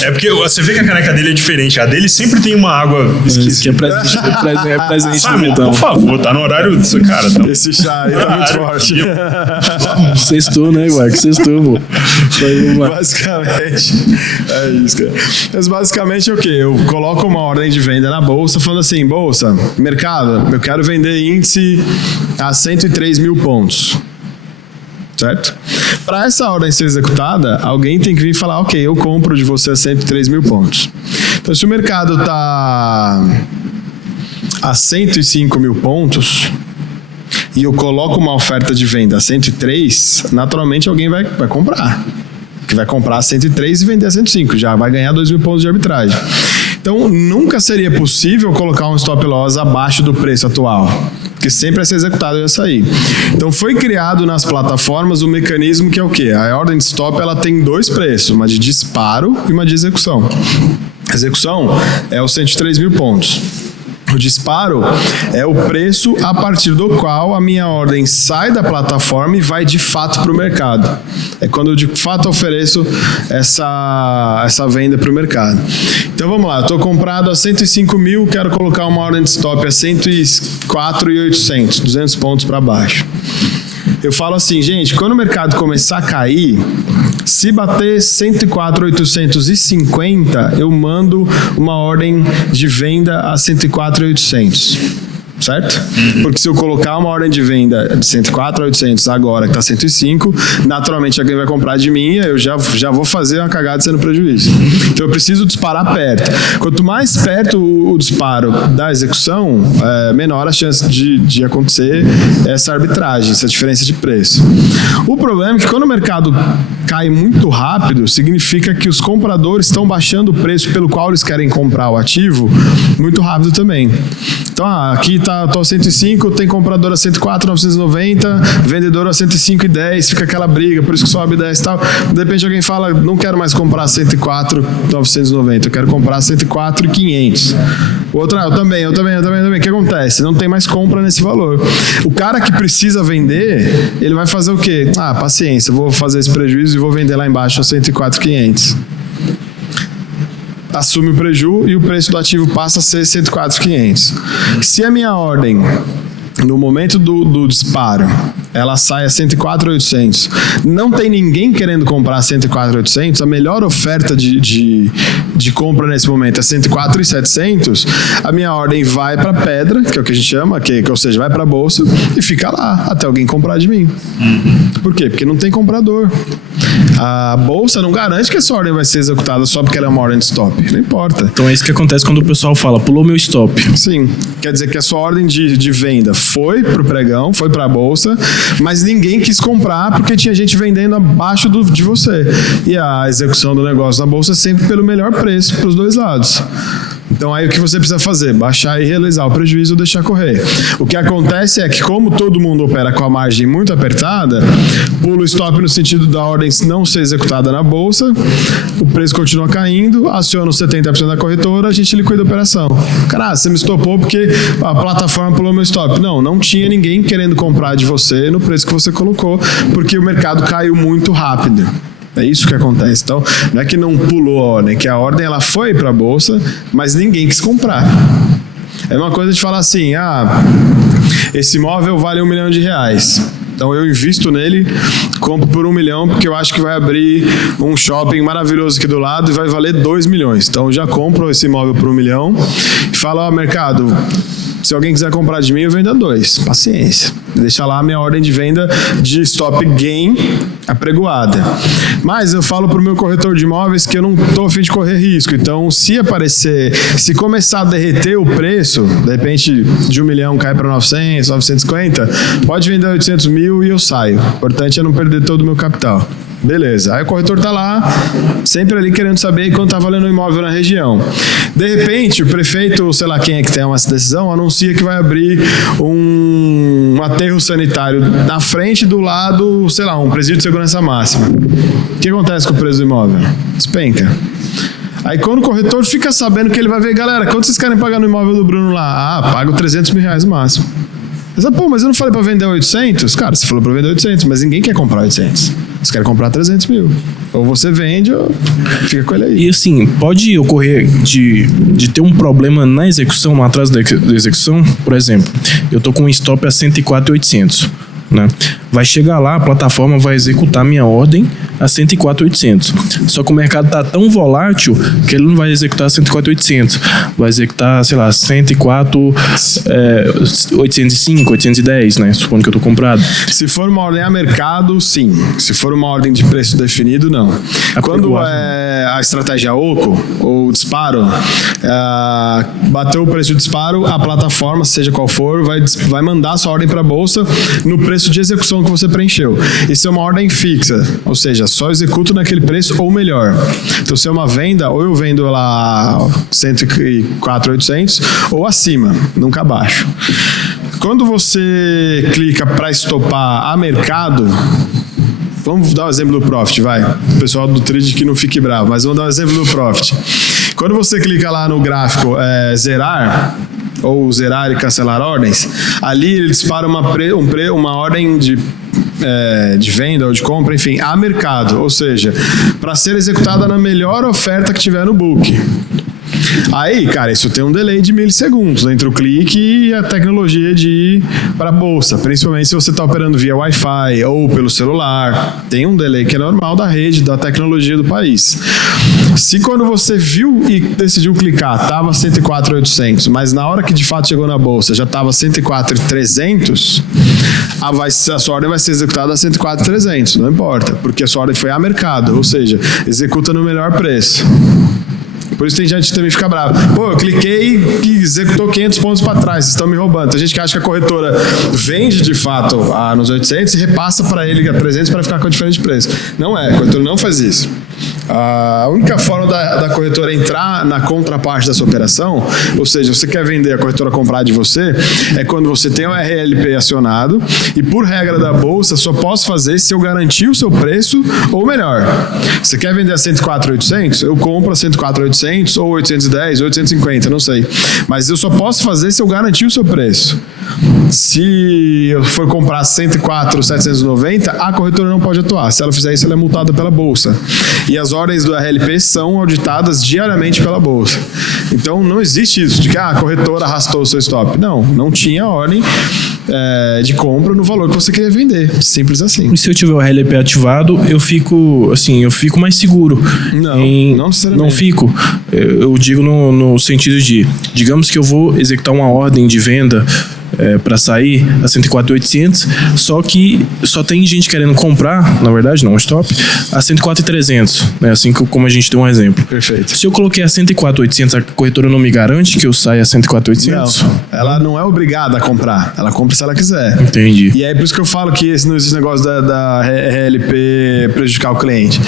É porque você vê que a caneca dele é diferente. A dele sempre tem uma água esquisita. Que é presente. Simon, por favor, tá no horário disso, cara. Tá... Esse chá aí tá muito forte. Sextou, né, Guarda? Sextou, pô. Basicamente, é isso, cara. Mas basicamente é o quê? Eu coloco uma ordem de venda na bolsa, falando assim, bolsa, mercado, eu quero vender índice a 103 mil pontos. Certo? Para essa ordem ser executada, alguém tem que vir e falar, ok, eu compro de você a 103 mil pontos. Então, se o mercado está a 105 mil pontos e eu coloco uma oferta de venda a 103, naturalmente alguém vai comprar. Que vai comprar a 103 e vender a 105, já vai ganhar 2 mil pontos de arbitragem. Então, nunca seria possível colocar um stop loss abaixo do preço atual, porque sempre vai ser executado e vai sair. Então, foi criado nas plataformas um mecanismo que é o quê? A ordem de stop ela tem dois preços, uma de disparo e uma de execução. A execução é os 103 mil pontos. O disparo é o preço a partir do qual a minha ordem sai da plataforma e vai de fato para o mercado. É quando eu de fato ofereço essa venda para o mercado. Então vamos lá, estou comprado a 105 mil, quero colocar uma ordem de stop a 104.800, 200 pontos para baixo. Eu falo assim, gente, quando o mercado começar a cair, se bater 104.850, eu mando uma ordem de venda a 104.800. Certo? Porque se eu colocar uma ordem de venda de 104.800 agora, que está 105, naturalmente alguém vai comprar de mim e eu já vou fazer uma cagada sendo prejuízo. Então eu preciso disparar perto. Quanto mais perto o disparo da execução, menor a chance de acontecer essa arbitragem, essa diferença de preço. O problema é que quando o mercado cai muito rápido, significa que os compradores estão baixando o preço pelo qual eles querem comprar o ativo muito rápido também. Então, aqui tô a 105, tem comprador a 104.990, vendedor a 105.10, fica aquela briga, por isso que sobe 10 e tal. De repente alguém fala, não quero mais comprar 104.990, eu quero comprar 104.500. Outra, eu também. O que acontece? Não tem mais compra nesse valor. O cara que precisa vender, ele vai fazer o quê? Paciência, vou fazer esse prejuízo e vou vender lá embaixo a 104.500. Assume o prejuízo e o preço do ativo passa a ser 104.500. Se a minha ordem, no momento do disparo, ela sai a 104.800, não tem ninguém querendo comprar 104.800, a melhor oferta de compra nesse momento é 104.700, a minha ordem vai para pedra, que é o que a gente chama, ou seja, vai para a bolsa e fica lá até alguém comprar de mim. Por quê? Porque não tem comprador. A bolsa não garante que essa ordem vai ser executada só porque ela é uma ordem de stop. Não importa. Então é isso que acontece quando o pessoal fala, pulou meu stop. Sim. Quer dizer que a sua ordem de venda foi pro pregão, foi pra bolsa, mas ninguém quis comprar porque tinha gente vendendo abaixo de você. E a execução do negócio na bolsa é sempre pelo melhor preço para os dois lados. Então aí o que você precisa fazer? Baixar e realizar o prejuízo ou deixar correr. O que acontece é que como todo mundo opera com a margem muito apertada, pula o stop no sentido da ordem não ser executada na bolsa, o preço continua caindo, aciona os 70% da corretora, a gente liquida a operação. Cara, você me estopou porque a plataforma pulou meu stop. Não tinha ninguém querendo comprar de você no preço que você colocou, porque o mercado caiu muito rápido. É isso que acontece. Então, não é que não pulou a ordem, que a ordem ela foi para a bolsa, mas ninguém quis comprar. É uma coisa de falar assim, esse imóvel vale R$1 milhão. Então eu invisto nele, compro por R$1 milhão, porque eu acho que vai abrir um shopping maravilhoso aqui do lado e vai valer R$2 milhões. Então eu já compro esse imóvel por R$1 milhão e falo, mercado, Se alguém quiser comprar de mim, eu vendo a 2. Paciência. Deixa lá a minha ordem de venda de stop gain apregoada. Mas eu falo pro meu corretor de imóveis que eu não tô a fim de correr risco. Então, se começar a derreter o preço, de repente de 1 milhão cai para 900, 950, pode vender 800 mil e eu saio. O importante é não perder todo o meu capital. Beleza. Aí o corretor tá lá, sempre ali querendo saber quanto tá valendo o imóvel na região. De repente, o prefeito, sei lá quem é que tem essa decisão, anuncia que vai abrir um aterro sanitário na frente do lado, sei lá, um presídio de segurança máxima. O que acontece com o preço do imóvel? Despenca. Aí quando o corretor fica sabendo que ele vai ver, galera, quanto vocês querem pagar no imóvel do Bruno lá? Ah, pago 300 mil reais no máximo. Mas eu não falei pra vender 800? Cara, você falou pra vender 800, mas ninguém quer comprar 800. Você quer comprar 300 mil. Ou você vende ou fica com ele aí. E assim, pode ocorrer de ter um problema na execução, no atraso da execução. Por exemplo, eu tô com um stop a 104.800, né? Vai chegar lá, a plataforma vai executar minha ordem a 104.800. Só que o mercado tá tão volátil que ele não vai executar 104.800. Vai executar, sei lá, 104.805, 810, né? Supondo que eu tô comprado. Se for uma ordem a mercado, sim. Se for uma ordem de preço definido, não. Quando é a estratégia OCO ou disparo, bateu o preço de disparo, a plataforma, seja qual for, vai mandar a sua ordem para a bolsa no preço de execução que você preencheu. Isso é uma ordem fixa, ou seja, só executo naquele preço ou melhor. Então, se é uma venda, ou eu vendo lá 104.800 ou acima, nunca abaixo. Quando você clica para estopar a mercado, vamos dar o exemplo do Profit, vai. O pessoal do trade que não fique bravo, mas vamos dar o exemplo do Profit. Quando você clica lá no gráfico zerar, ou zerar e cancelar ordens, ali ele dispara uma ordem de venda ou de compra, enfim, a mercado, ou seja, para ser executada na melhor oferta que tiver no book. Aí, cara, isso tem um delay de milissegundos entre o clique e a tecnologia de ir para a bolsa, principalmente se você está operando via Wi-Fi ou pelo celular. Tem um delay que é normal da rede, da tecnologia do país. Se quando você viu e decidiu clicar, estava 104.800, mas na hora que de fato chegou na bolsa já estava 104.300, a sua ordem vai ser executada a 104.300, não importa, porque a sua ordem foi a mercado, ou seja, executa no melhor preço. Por isso tem gente que também fica brava. Pô, eu cliquei e executou 500 pontos para trás, vocês estão me roubando. Tem gente que acha que a corretora vende de fato nos 800 e repassa para ele a 300 para ficar com a diferença de preço. Não é, a corretora não faz isso. A única forma da corretora entrar na contraparte dessa operação, ou seja, você quer vender, a corretora comprar de você, é quando você tem o RLP acionado e por regra da bolsa só posso fazer se eu garantir o seu preço ou melhor. Você quer vender a 104.800? Eu compro a 104.800 ou 810 ou 850, não sei. Mas eu só posso fazer se eu garantir o seu preço. Se eu for comprar 104.790, a corretora não pode atuar. Se ela fizer isso, ela é multada pela bolsa. E as ordens do RLP são auditadas diariamente pela bolsa. Então não existe isso de que a corretora arrastou o seu stop. Não tinha ordem de compra no valor que você queria vender. Simples assim. E se eu tiver o RLP ativado, eu fico mais seguro. Não necessariamente. Não fico. Eu digo no sentido de, digamos que eu vou executar uma ordem de venda para sair a 104.800, só que só tem gente querendo comprar, na verdade, não, stop, a 104.300, né? Assim como a gente deu um exemplo. Perfeito. Se eu coloquei a 104.800, a corretora não me garante que eu saia a 104.800? Não, ela não é obrigada a comprar, ela compra se ela quiser. Entendi. E é por isso que eu falo que não existe negócio da RLP prejudicar o cliente.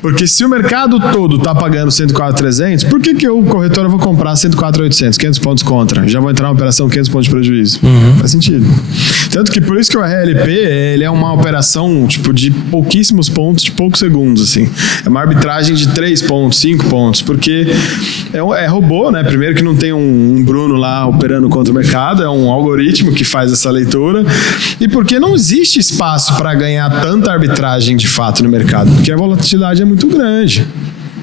Porque se o mercado todo tá pagando 104.300, por que eu, corretora, vou comprar 104.800, 500 pontos contra? Já vou entrar na operação 500 pontos de prejuízo. Faz sentido. Tanto que por isso que o RLP, ele é uma operação tipo de pouquíssimos pontos, de poucos segundos, assim. É uma arbitragem de 3 pontos, 5 pontos, porque é robô, né? Primeiro que não tem um Bruno lá operando contra o mercado, é um algoritmo que faz essa leitura, e porque não existe espaço para ganhar tanta arbitragem de fato no mercado, porque a volatilidade é muito grande.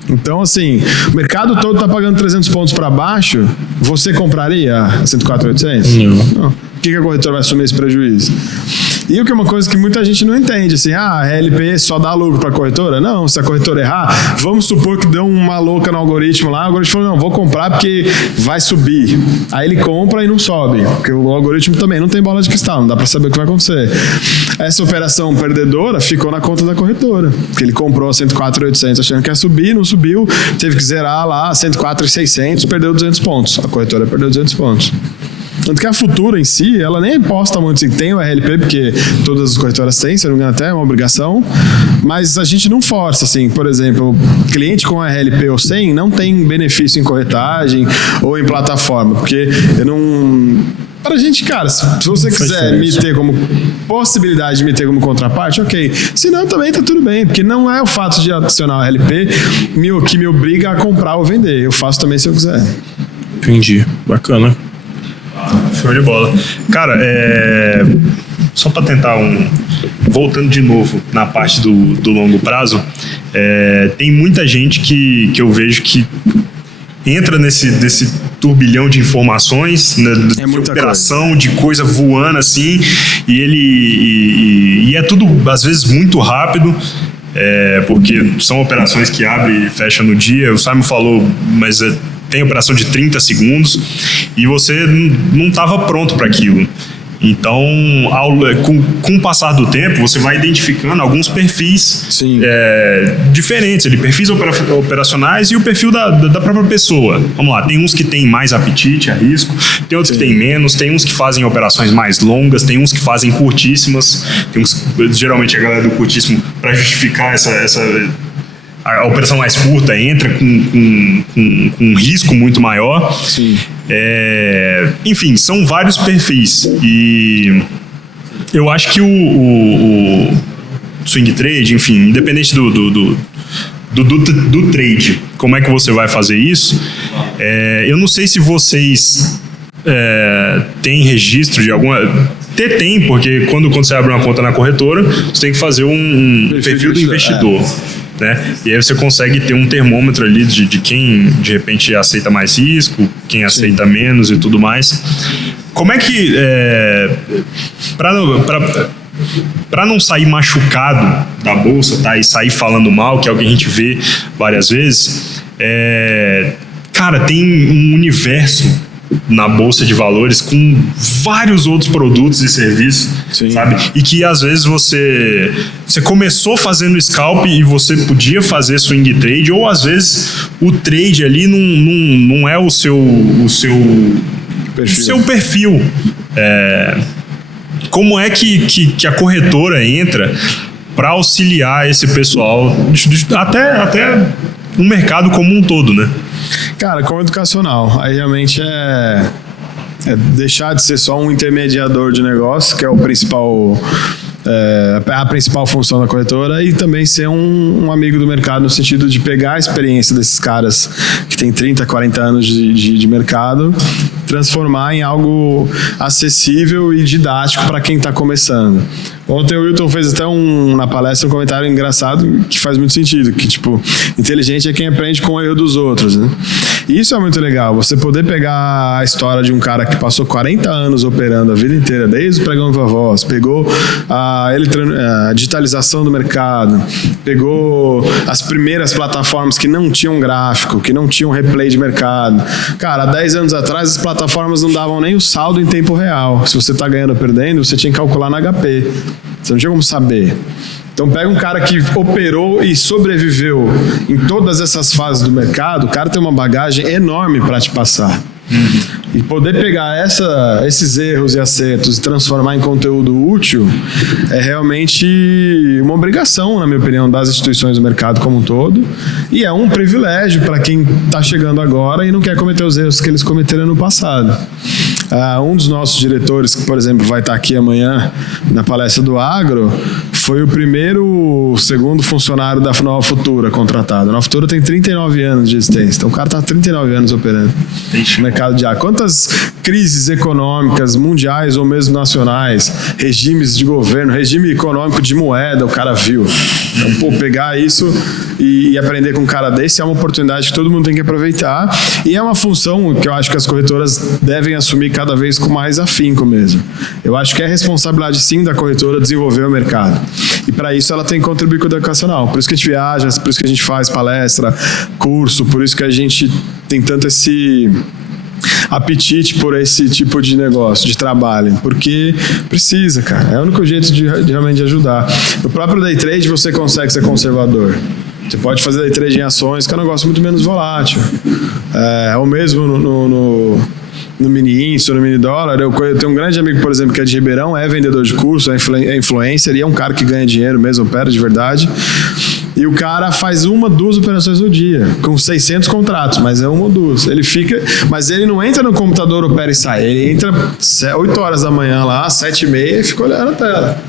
Então, assim, o mercado todo está pagando 300 pontos para baixo, você compraria a 104.800? Não. Por que a corretora vai assumir esse prejuízo? E o que é uma coisa que muita gente não entende, assim, a RLP só dá lucro para a corretora? Não, se a corretora errar, vamos supor que deu uma louca no algoritmo lá, o algoritmo falou, não, vou comprar porque vai subir. Aí ele compra e não sobe, porque o algoritmo também não tem bola de cristal, não dá para saber o que vai acontecer. Essa operação perdedora ficou na conta da corretora, porque ele comprou a 104.800 achando que ia subir, não subiu, teve que zerar lá 104.600, perdeu 200 pontos. A corretora perdeu 200 pontos. Tanto que a Futura em si, ela nem imposta muito, assim, tem o RLP, porque todas as corretoras têm, se eu não me engano até é uma obrigação, mas a gente não força, assim, por exemplo, cliente com RLP ou sem não tem benefício em corretagem ou em plataforma, porque eu não... Pra gente, cara, se você quiser me ter como possibilidade de me ter como contraparte, ok. Se não, também tá tudo bem, porque não é o fato de adicionar o RLP que me obriga a comprar ou vender, eu faço também se eu quiser. Entendi, bacana. Show de bola. Cara, só para tentar voltando de novo na parte do longo prazo, tem muita gente que eu vejo que entra nesse turbilhão de informações, né, de operação, de coisa voando assim, e é tudo às vezes muito rápido. Porque são operações que abrem e fecham no dia. O Simon falou, mas tem operação de 30 segundos e você não estava pronto para aquilo. Então, com o passar do tempo, você vai identificando alguns perfis diferentes, perfis operacionais e o perfil da própria pessoa. Vamos lá, tem uns que têm mais apetite a risco, tem outros que têm menos, tem uns que fazem operações mais longas, tem uns que fazem curtíssimas, tem uns, geralmente a galera do curtíssimo, para justificar a operação mais curta entra com um risco muito maior. Sim. Enfim, são vários perfis. E eu acho que o swing trade, enfim, independente do trade, como é que você vai fazer isso? Eu não sei se vocês têm registro de alguma... Tem, porque quando você abre uma conta na corretora, você tem que fazer um perfil do investidor. Né? E aí você consegue ter um termômetro ali de quem de repente aceita mais risco, quem aceita menos e tudo mais. Como é que para não sair machucado da bolsa, tá, e sair falando mal, que é o que a gente vê várias vezes, cara, tem um universo na bolsa de valores com vários outros produtos e serviços, sabe? E que às vezes você começou fazendo scalp e você podia fazer swing trade, ou às vezes o trade ali não é o seu perfil. Como é que a corretora entra para auxiliar esse pessoal, até no mercado como um todo, né? Cara, como educacional, aí realmente é deixar de ser só um intermediador de negócio, que é o principal, a principal função da corretora, e também ser um amigo do mercado no sentido de pegar a experiência desses caras que tem 30, 40 anos de mercado, transformar em algo acessível e didático para quem está começando. Ontem o Wilton fez até na palestra um comentário engraçado que faz muito sentido, que tipo, inteligente é quem aprende com o erro dos outros, né? E isso é muito legal, você poder pegar a história de um cara que passou 40 anos operando a vida inteira, desde o pregão viva voz, pegou a digitalização do mercado, pegou as primeiras plataformas que não tinham gráfico, que não tinham replay de mercado. Cara, há 10 anos atrás as plataformas não davam nem o saldo em tempo real. Se você está ganhando ou perdendo, você tinha que calcular na HP. Você não tinha como saber. Então pega um cara que operou e sobreviveu em todas essas fases do mercado, o cara tem uma bagagem enorme para te passar. E poder pegar esses erros e acertos e transformar em conteúdo útil é realmente uma obrigação, na minha opinião, das instituições do mercado como um todo. E é um privilégio para quem está chegando agora e não quer cometer os erros que eles cometeram no passado. Um dos nossos diretores, que, por exemplo, vai estar aqui amanhã na palestra do Agro, foi o segundo funcionário da Nova Futura contratado. A Nova Futura tem 39 anos de existência, então o cara está há 39 anos operando no mercado de ar. Quantas crises econômicas mundiais ou mesmo nacionais, regimes de governo, regime econômico de moeda, o cara viu. Então, pô, pegar isso e aprender com um cara desse é uma oportunidade que todo mundo tem que aproveitar, e é uma função que eu acho que as corretoras devem assumir cada vez com mais afinco mesmo. Eu acho que é responsabilidade sim da corretora desenvolver o mercado, e para isso ela tem que contribuir com o educacional. Por isso que a gente viaja, por isso que a gente faz palestra, curso, por isso que a gente tem tanto esse apetite por esse tipo de negócio, de trabalho, porque precisa, cara. É o único jeito de realmente ajudar. No próprio day trade você consegue ser conservador. Você pode fazer day trade em ações, que é um negócio muito menos volátil. Ou mesmo no mini índice, no mini dólar. Eu tenho um grande amigo, por exemplo, que é de Ribeirão, é vendedor de curso, é influencer, e é um cara que ganha dinheiro mesmo, opera de verdade. E o cara faz 1, 2 operações no dia, com 600 contratos, mas é 1 ou 2. Ele fica, mas ele não entra no computador, opera e sai. Ele entra 8 horas da manhã lá, 7h30, e fica olhando a tela.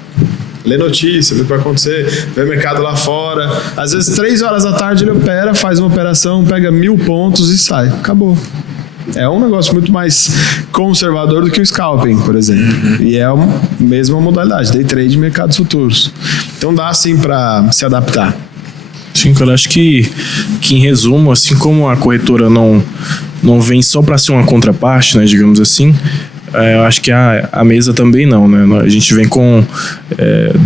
Lê notícia, vê o que vai acontecer, vê o mercado lá fora. Às vezes, 3 horas da tarde ele opera, faz uma operação, pega 1000 pontos e sai. Acabou. É um negócio muito mais conservador do que o scalping, por exemplo. E é a mesma modalidade, day trade e mercados futuros. Então dá sim para se adaptar. Sim, eu acho que em resumo, assim como a corretora não vem só para ser uma contraparte, né, digamos assim, eu acho que a mesa também não, né? A gente vem com...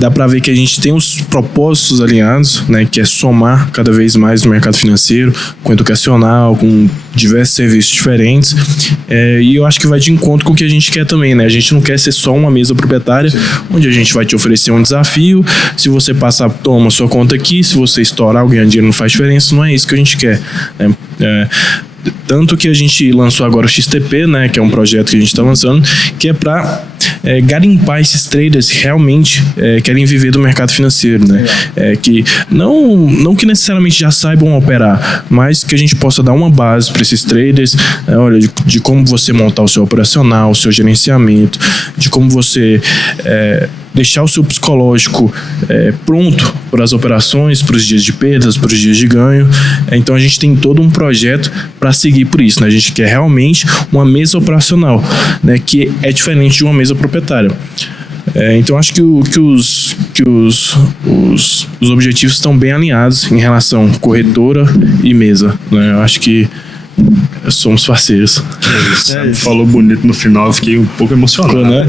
dá para ver que a gente tem os propósitos alinhados, né? Que é somar cada vez mais no mercado financeiro, com educacional, com diversos serviços diferentes. E eu acho que vai de encontro com o que a gente quer também, né? A gente não quer ser só uma mesa proprietária, onde a gente vai te oferecer um desafio. Se você passar, toma sua conta aqui. Se você estourar, ganhar dinheiro não faz diferença. Não é isso que a gente quer, né? Tanto que a gente lançou agora o XTP, né, que é um projeto que a gente está lançando, que é para garimpar esses traders que realmente querem viver do mercado financeiro, né? Que não que necessariamente já saibam operar, mas que a gente possa dar uma base para esses traders, olha, de como você montar o seu operacional, o seu gerenciamento, de como você deixar o seu psicológico pronto para as operações, para os dias de perdas, para os dias de ganho. Então a gente tem todo um projeto para seguir por isso, né? A gente quer realmente uma mesa operacional, né? Que é diferente de uma mesa proprietária. Então acho que os objetivos estão bem alinhados em relação corretora e mesa, né? Eu acho que somos parceiros. Você falou bonito no final, eu fiquei um pouco emocionado, né?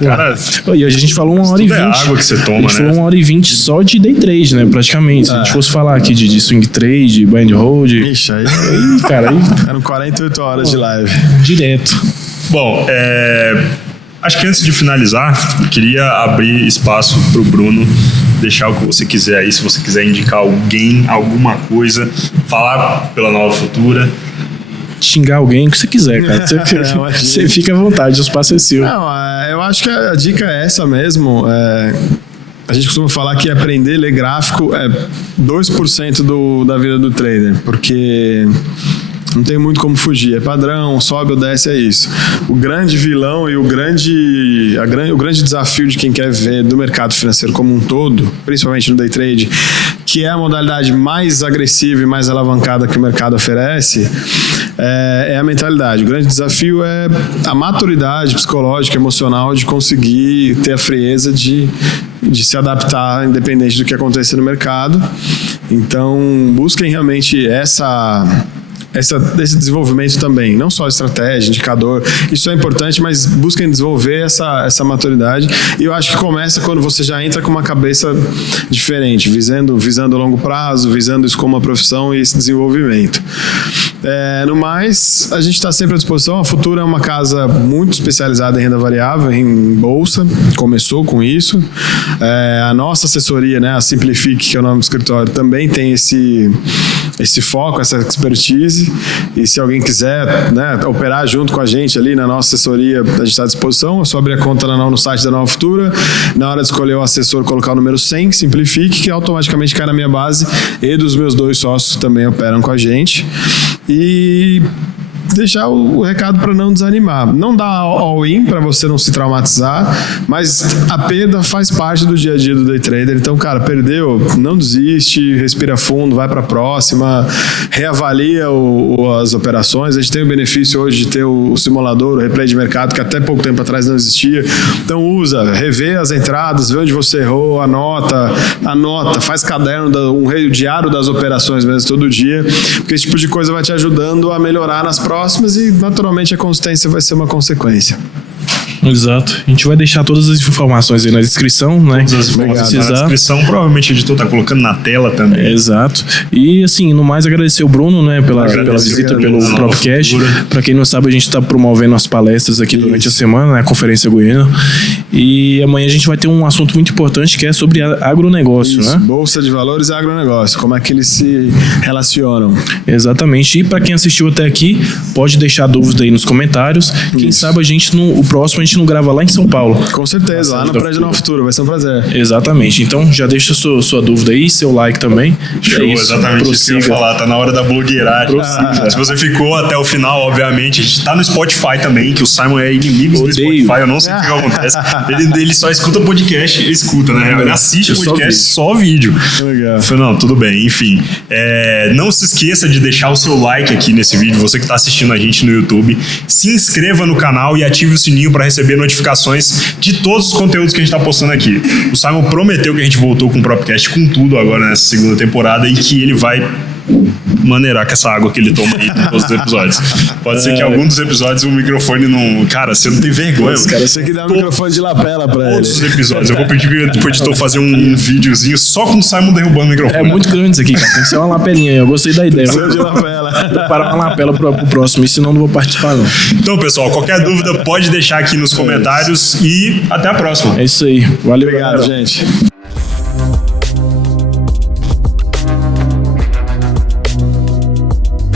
Cara, e hoje a gente falou 1h20. É água que você toma, né? A gente falou 1h20 só de day trade, né? Praticamente. Se a gente fosse falar aqui de swing trade, buy and hold. Ixi, aí eram 48 horas de live. Direto. Bom, acho que antes de finalizar, eu queria abrir espaço para o Bruno deixar o que você quiser aí, se você quiser indicar alguém, alguma coisa, falar pela Nova Futura. Xingar alguém, o que você quiser, cara. Você fica à vontade, o espaço é seu. Não, eu acho que a dica é essa mesmo. A gente costuma falar que aprender a ler gráfico é 2% da vida do trader, porque não tem muito como fugir, é padrão, sobe ou desce, é isso. O grande vilão e o grande desafio de quem quer ver do mercado financeiro como um todo, principalmente no day trade, que é a modalidade mais agressiva e mais alavancada que o mercado oferece, é a mentalidade. O grande desafio é a maturidade psicológica, emocional de conseguir ter a frieza de se adaptar independente do que aconteça no mercado. Então, busquem realmente esse desenvolvimento também, não só estratégia, indicador, isso é importante, mas busquem desenvolver essa maturidade, e eu acho que começa quando você já entra com uma cabeça diferente, visando a longo prazo, visando isso como uma profissão e esse desenvolvimento. No mais, a gente está sempre à disposição. A Futura é uma casa muito especializada em renda variável, em bolsa, começou com isso. A nossa assessoria, né, a Simplifique, que é o nome do escritório, também tem esse foco, essa expertise, e se alguém quiser, né, operar junto com a gente ali na nossa assessoria, a gente está à disposição. É só abrir a conta no site da Nova Futura, na hora de escolher o assessor, colocar o número 100, Simplifique, que automaticamente cai na minha base, e dos meus 2 sócios que também operam com a gente. E deixar o recado para não desanimar. Não dá all-in para você não se traumatizar, mas a perda faz parte do dia a dia do day trader. Então, cara, perdeu, não desiste, respira fundo, vai para a próxima, reavalia as operações. A gente tem o benefício hoje de ter o simulador, o replay de mercado, que até pouco tempo atrás não existia. Então usa, revê as entradas, vê onde você errou, anota, faz caderno, um diário das operações mesmo todo dia, porque esse tipo de coisa vai te ajudando a melhorar nas próximas e naturalmente a consistência vai ser uma consequência. Exato. A gente vai deixar todas as informações aí na descrição, né? Todas as informações na descrição. Provavelmente o editor tá colocando na tela também. Exato. E assim, no mais agradecer o Bruno, né? Pela visita, pelo Propcast. Pra quem não sabe, a gente tá promovendo as palestras aqui durante a semana, né? A Conferência Goiana. E amanhã a gente vai ter um assunto muito importante que é sobre agronegócio, né? Bolsa de valores e agronegócio. Como é que eles se relacionam. Exatamente. E pra quem assistiu até aqui, pode deixar dúvida aí nos comentários. Quem sabe o próximo a gente não grava lá em São Paulo. Com certeza, lá no Prédio Nova Futura, vai ser um prazer. Exatamente, então já deixa sua dúvida aí, seu like também. Show, exatamente isso que eu ia falar, tá na hora da blogueiragem. Se você ficou até o final, obviamente, a gente tá no Spotify também, que o Simon é inimigo do Spotify, eu não sei o que acontece. Ele só escuta podcast, né? Ele assiste o podcast, só vídeo. Legal. Eu falei, não, tudo bem, enfim. Não se esqueça de deixar o seu like aqui nesse vídeo, você que tá assistindo a gente no YouTube. Se inscreva no canal e ative o sininho para receber notificações de todos os conteúdos que a gente está postando aqui. O Simon prometeu que a gente voltou com o Propcast com tudo agora nessa segunda temporada e que ele vai maneirar com essa água que ele toma aí em todos os episódios. Pode ser que em algum dos episódios o microfone não... Cara, você não tem vergonha. Cara, você que dá um microfone de lapela pra ele. Todos os episódios. Eu vou pedir pro editor fazer um videozinho só com o Simon derrubando o microfone. É muito grande isso aqui, cara. Tem que ser uma lapelinha aí. Eu gostei da ideia. Vou de lapela. Preparar uma lapela pro próximo, e senão não vou participar, não. Então, pessoal, qualquer dúvida pode deixar aqui nos comentários e até a próxima. É isso aí. Valeu, obrigado, galera. gente.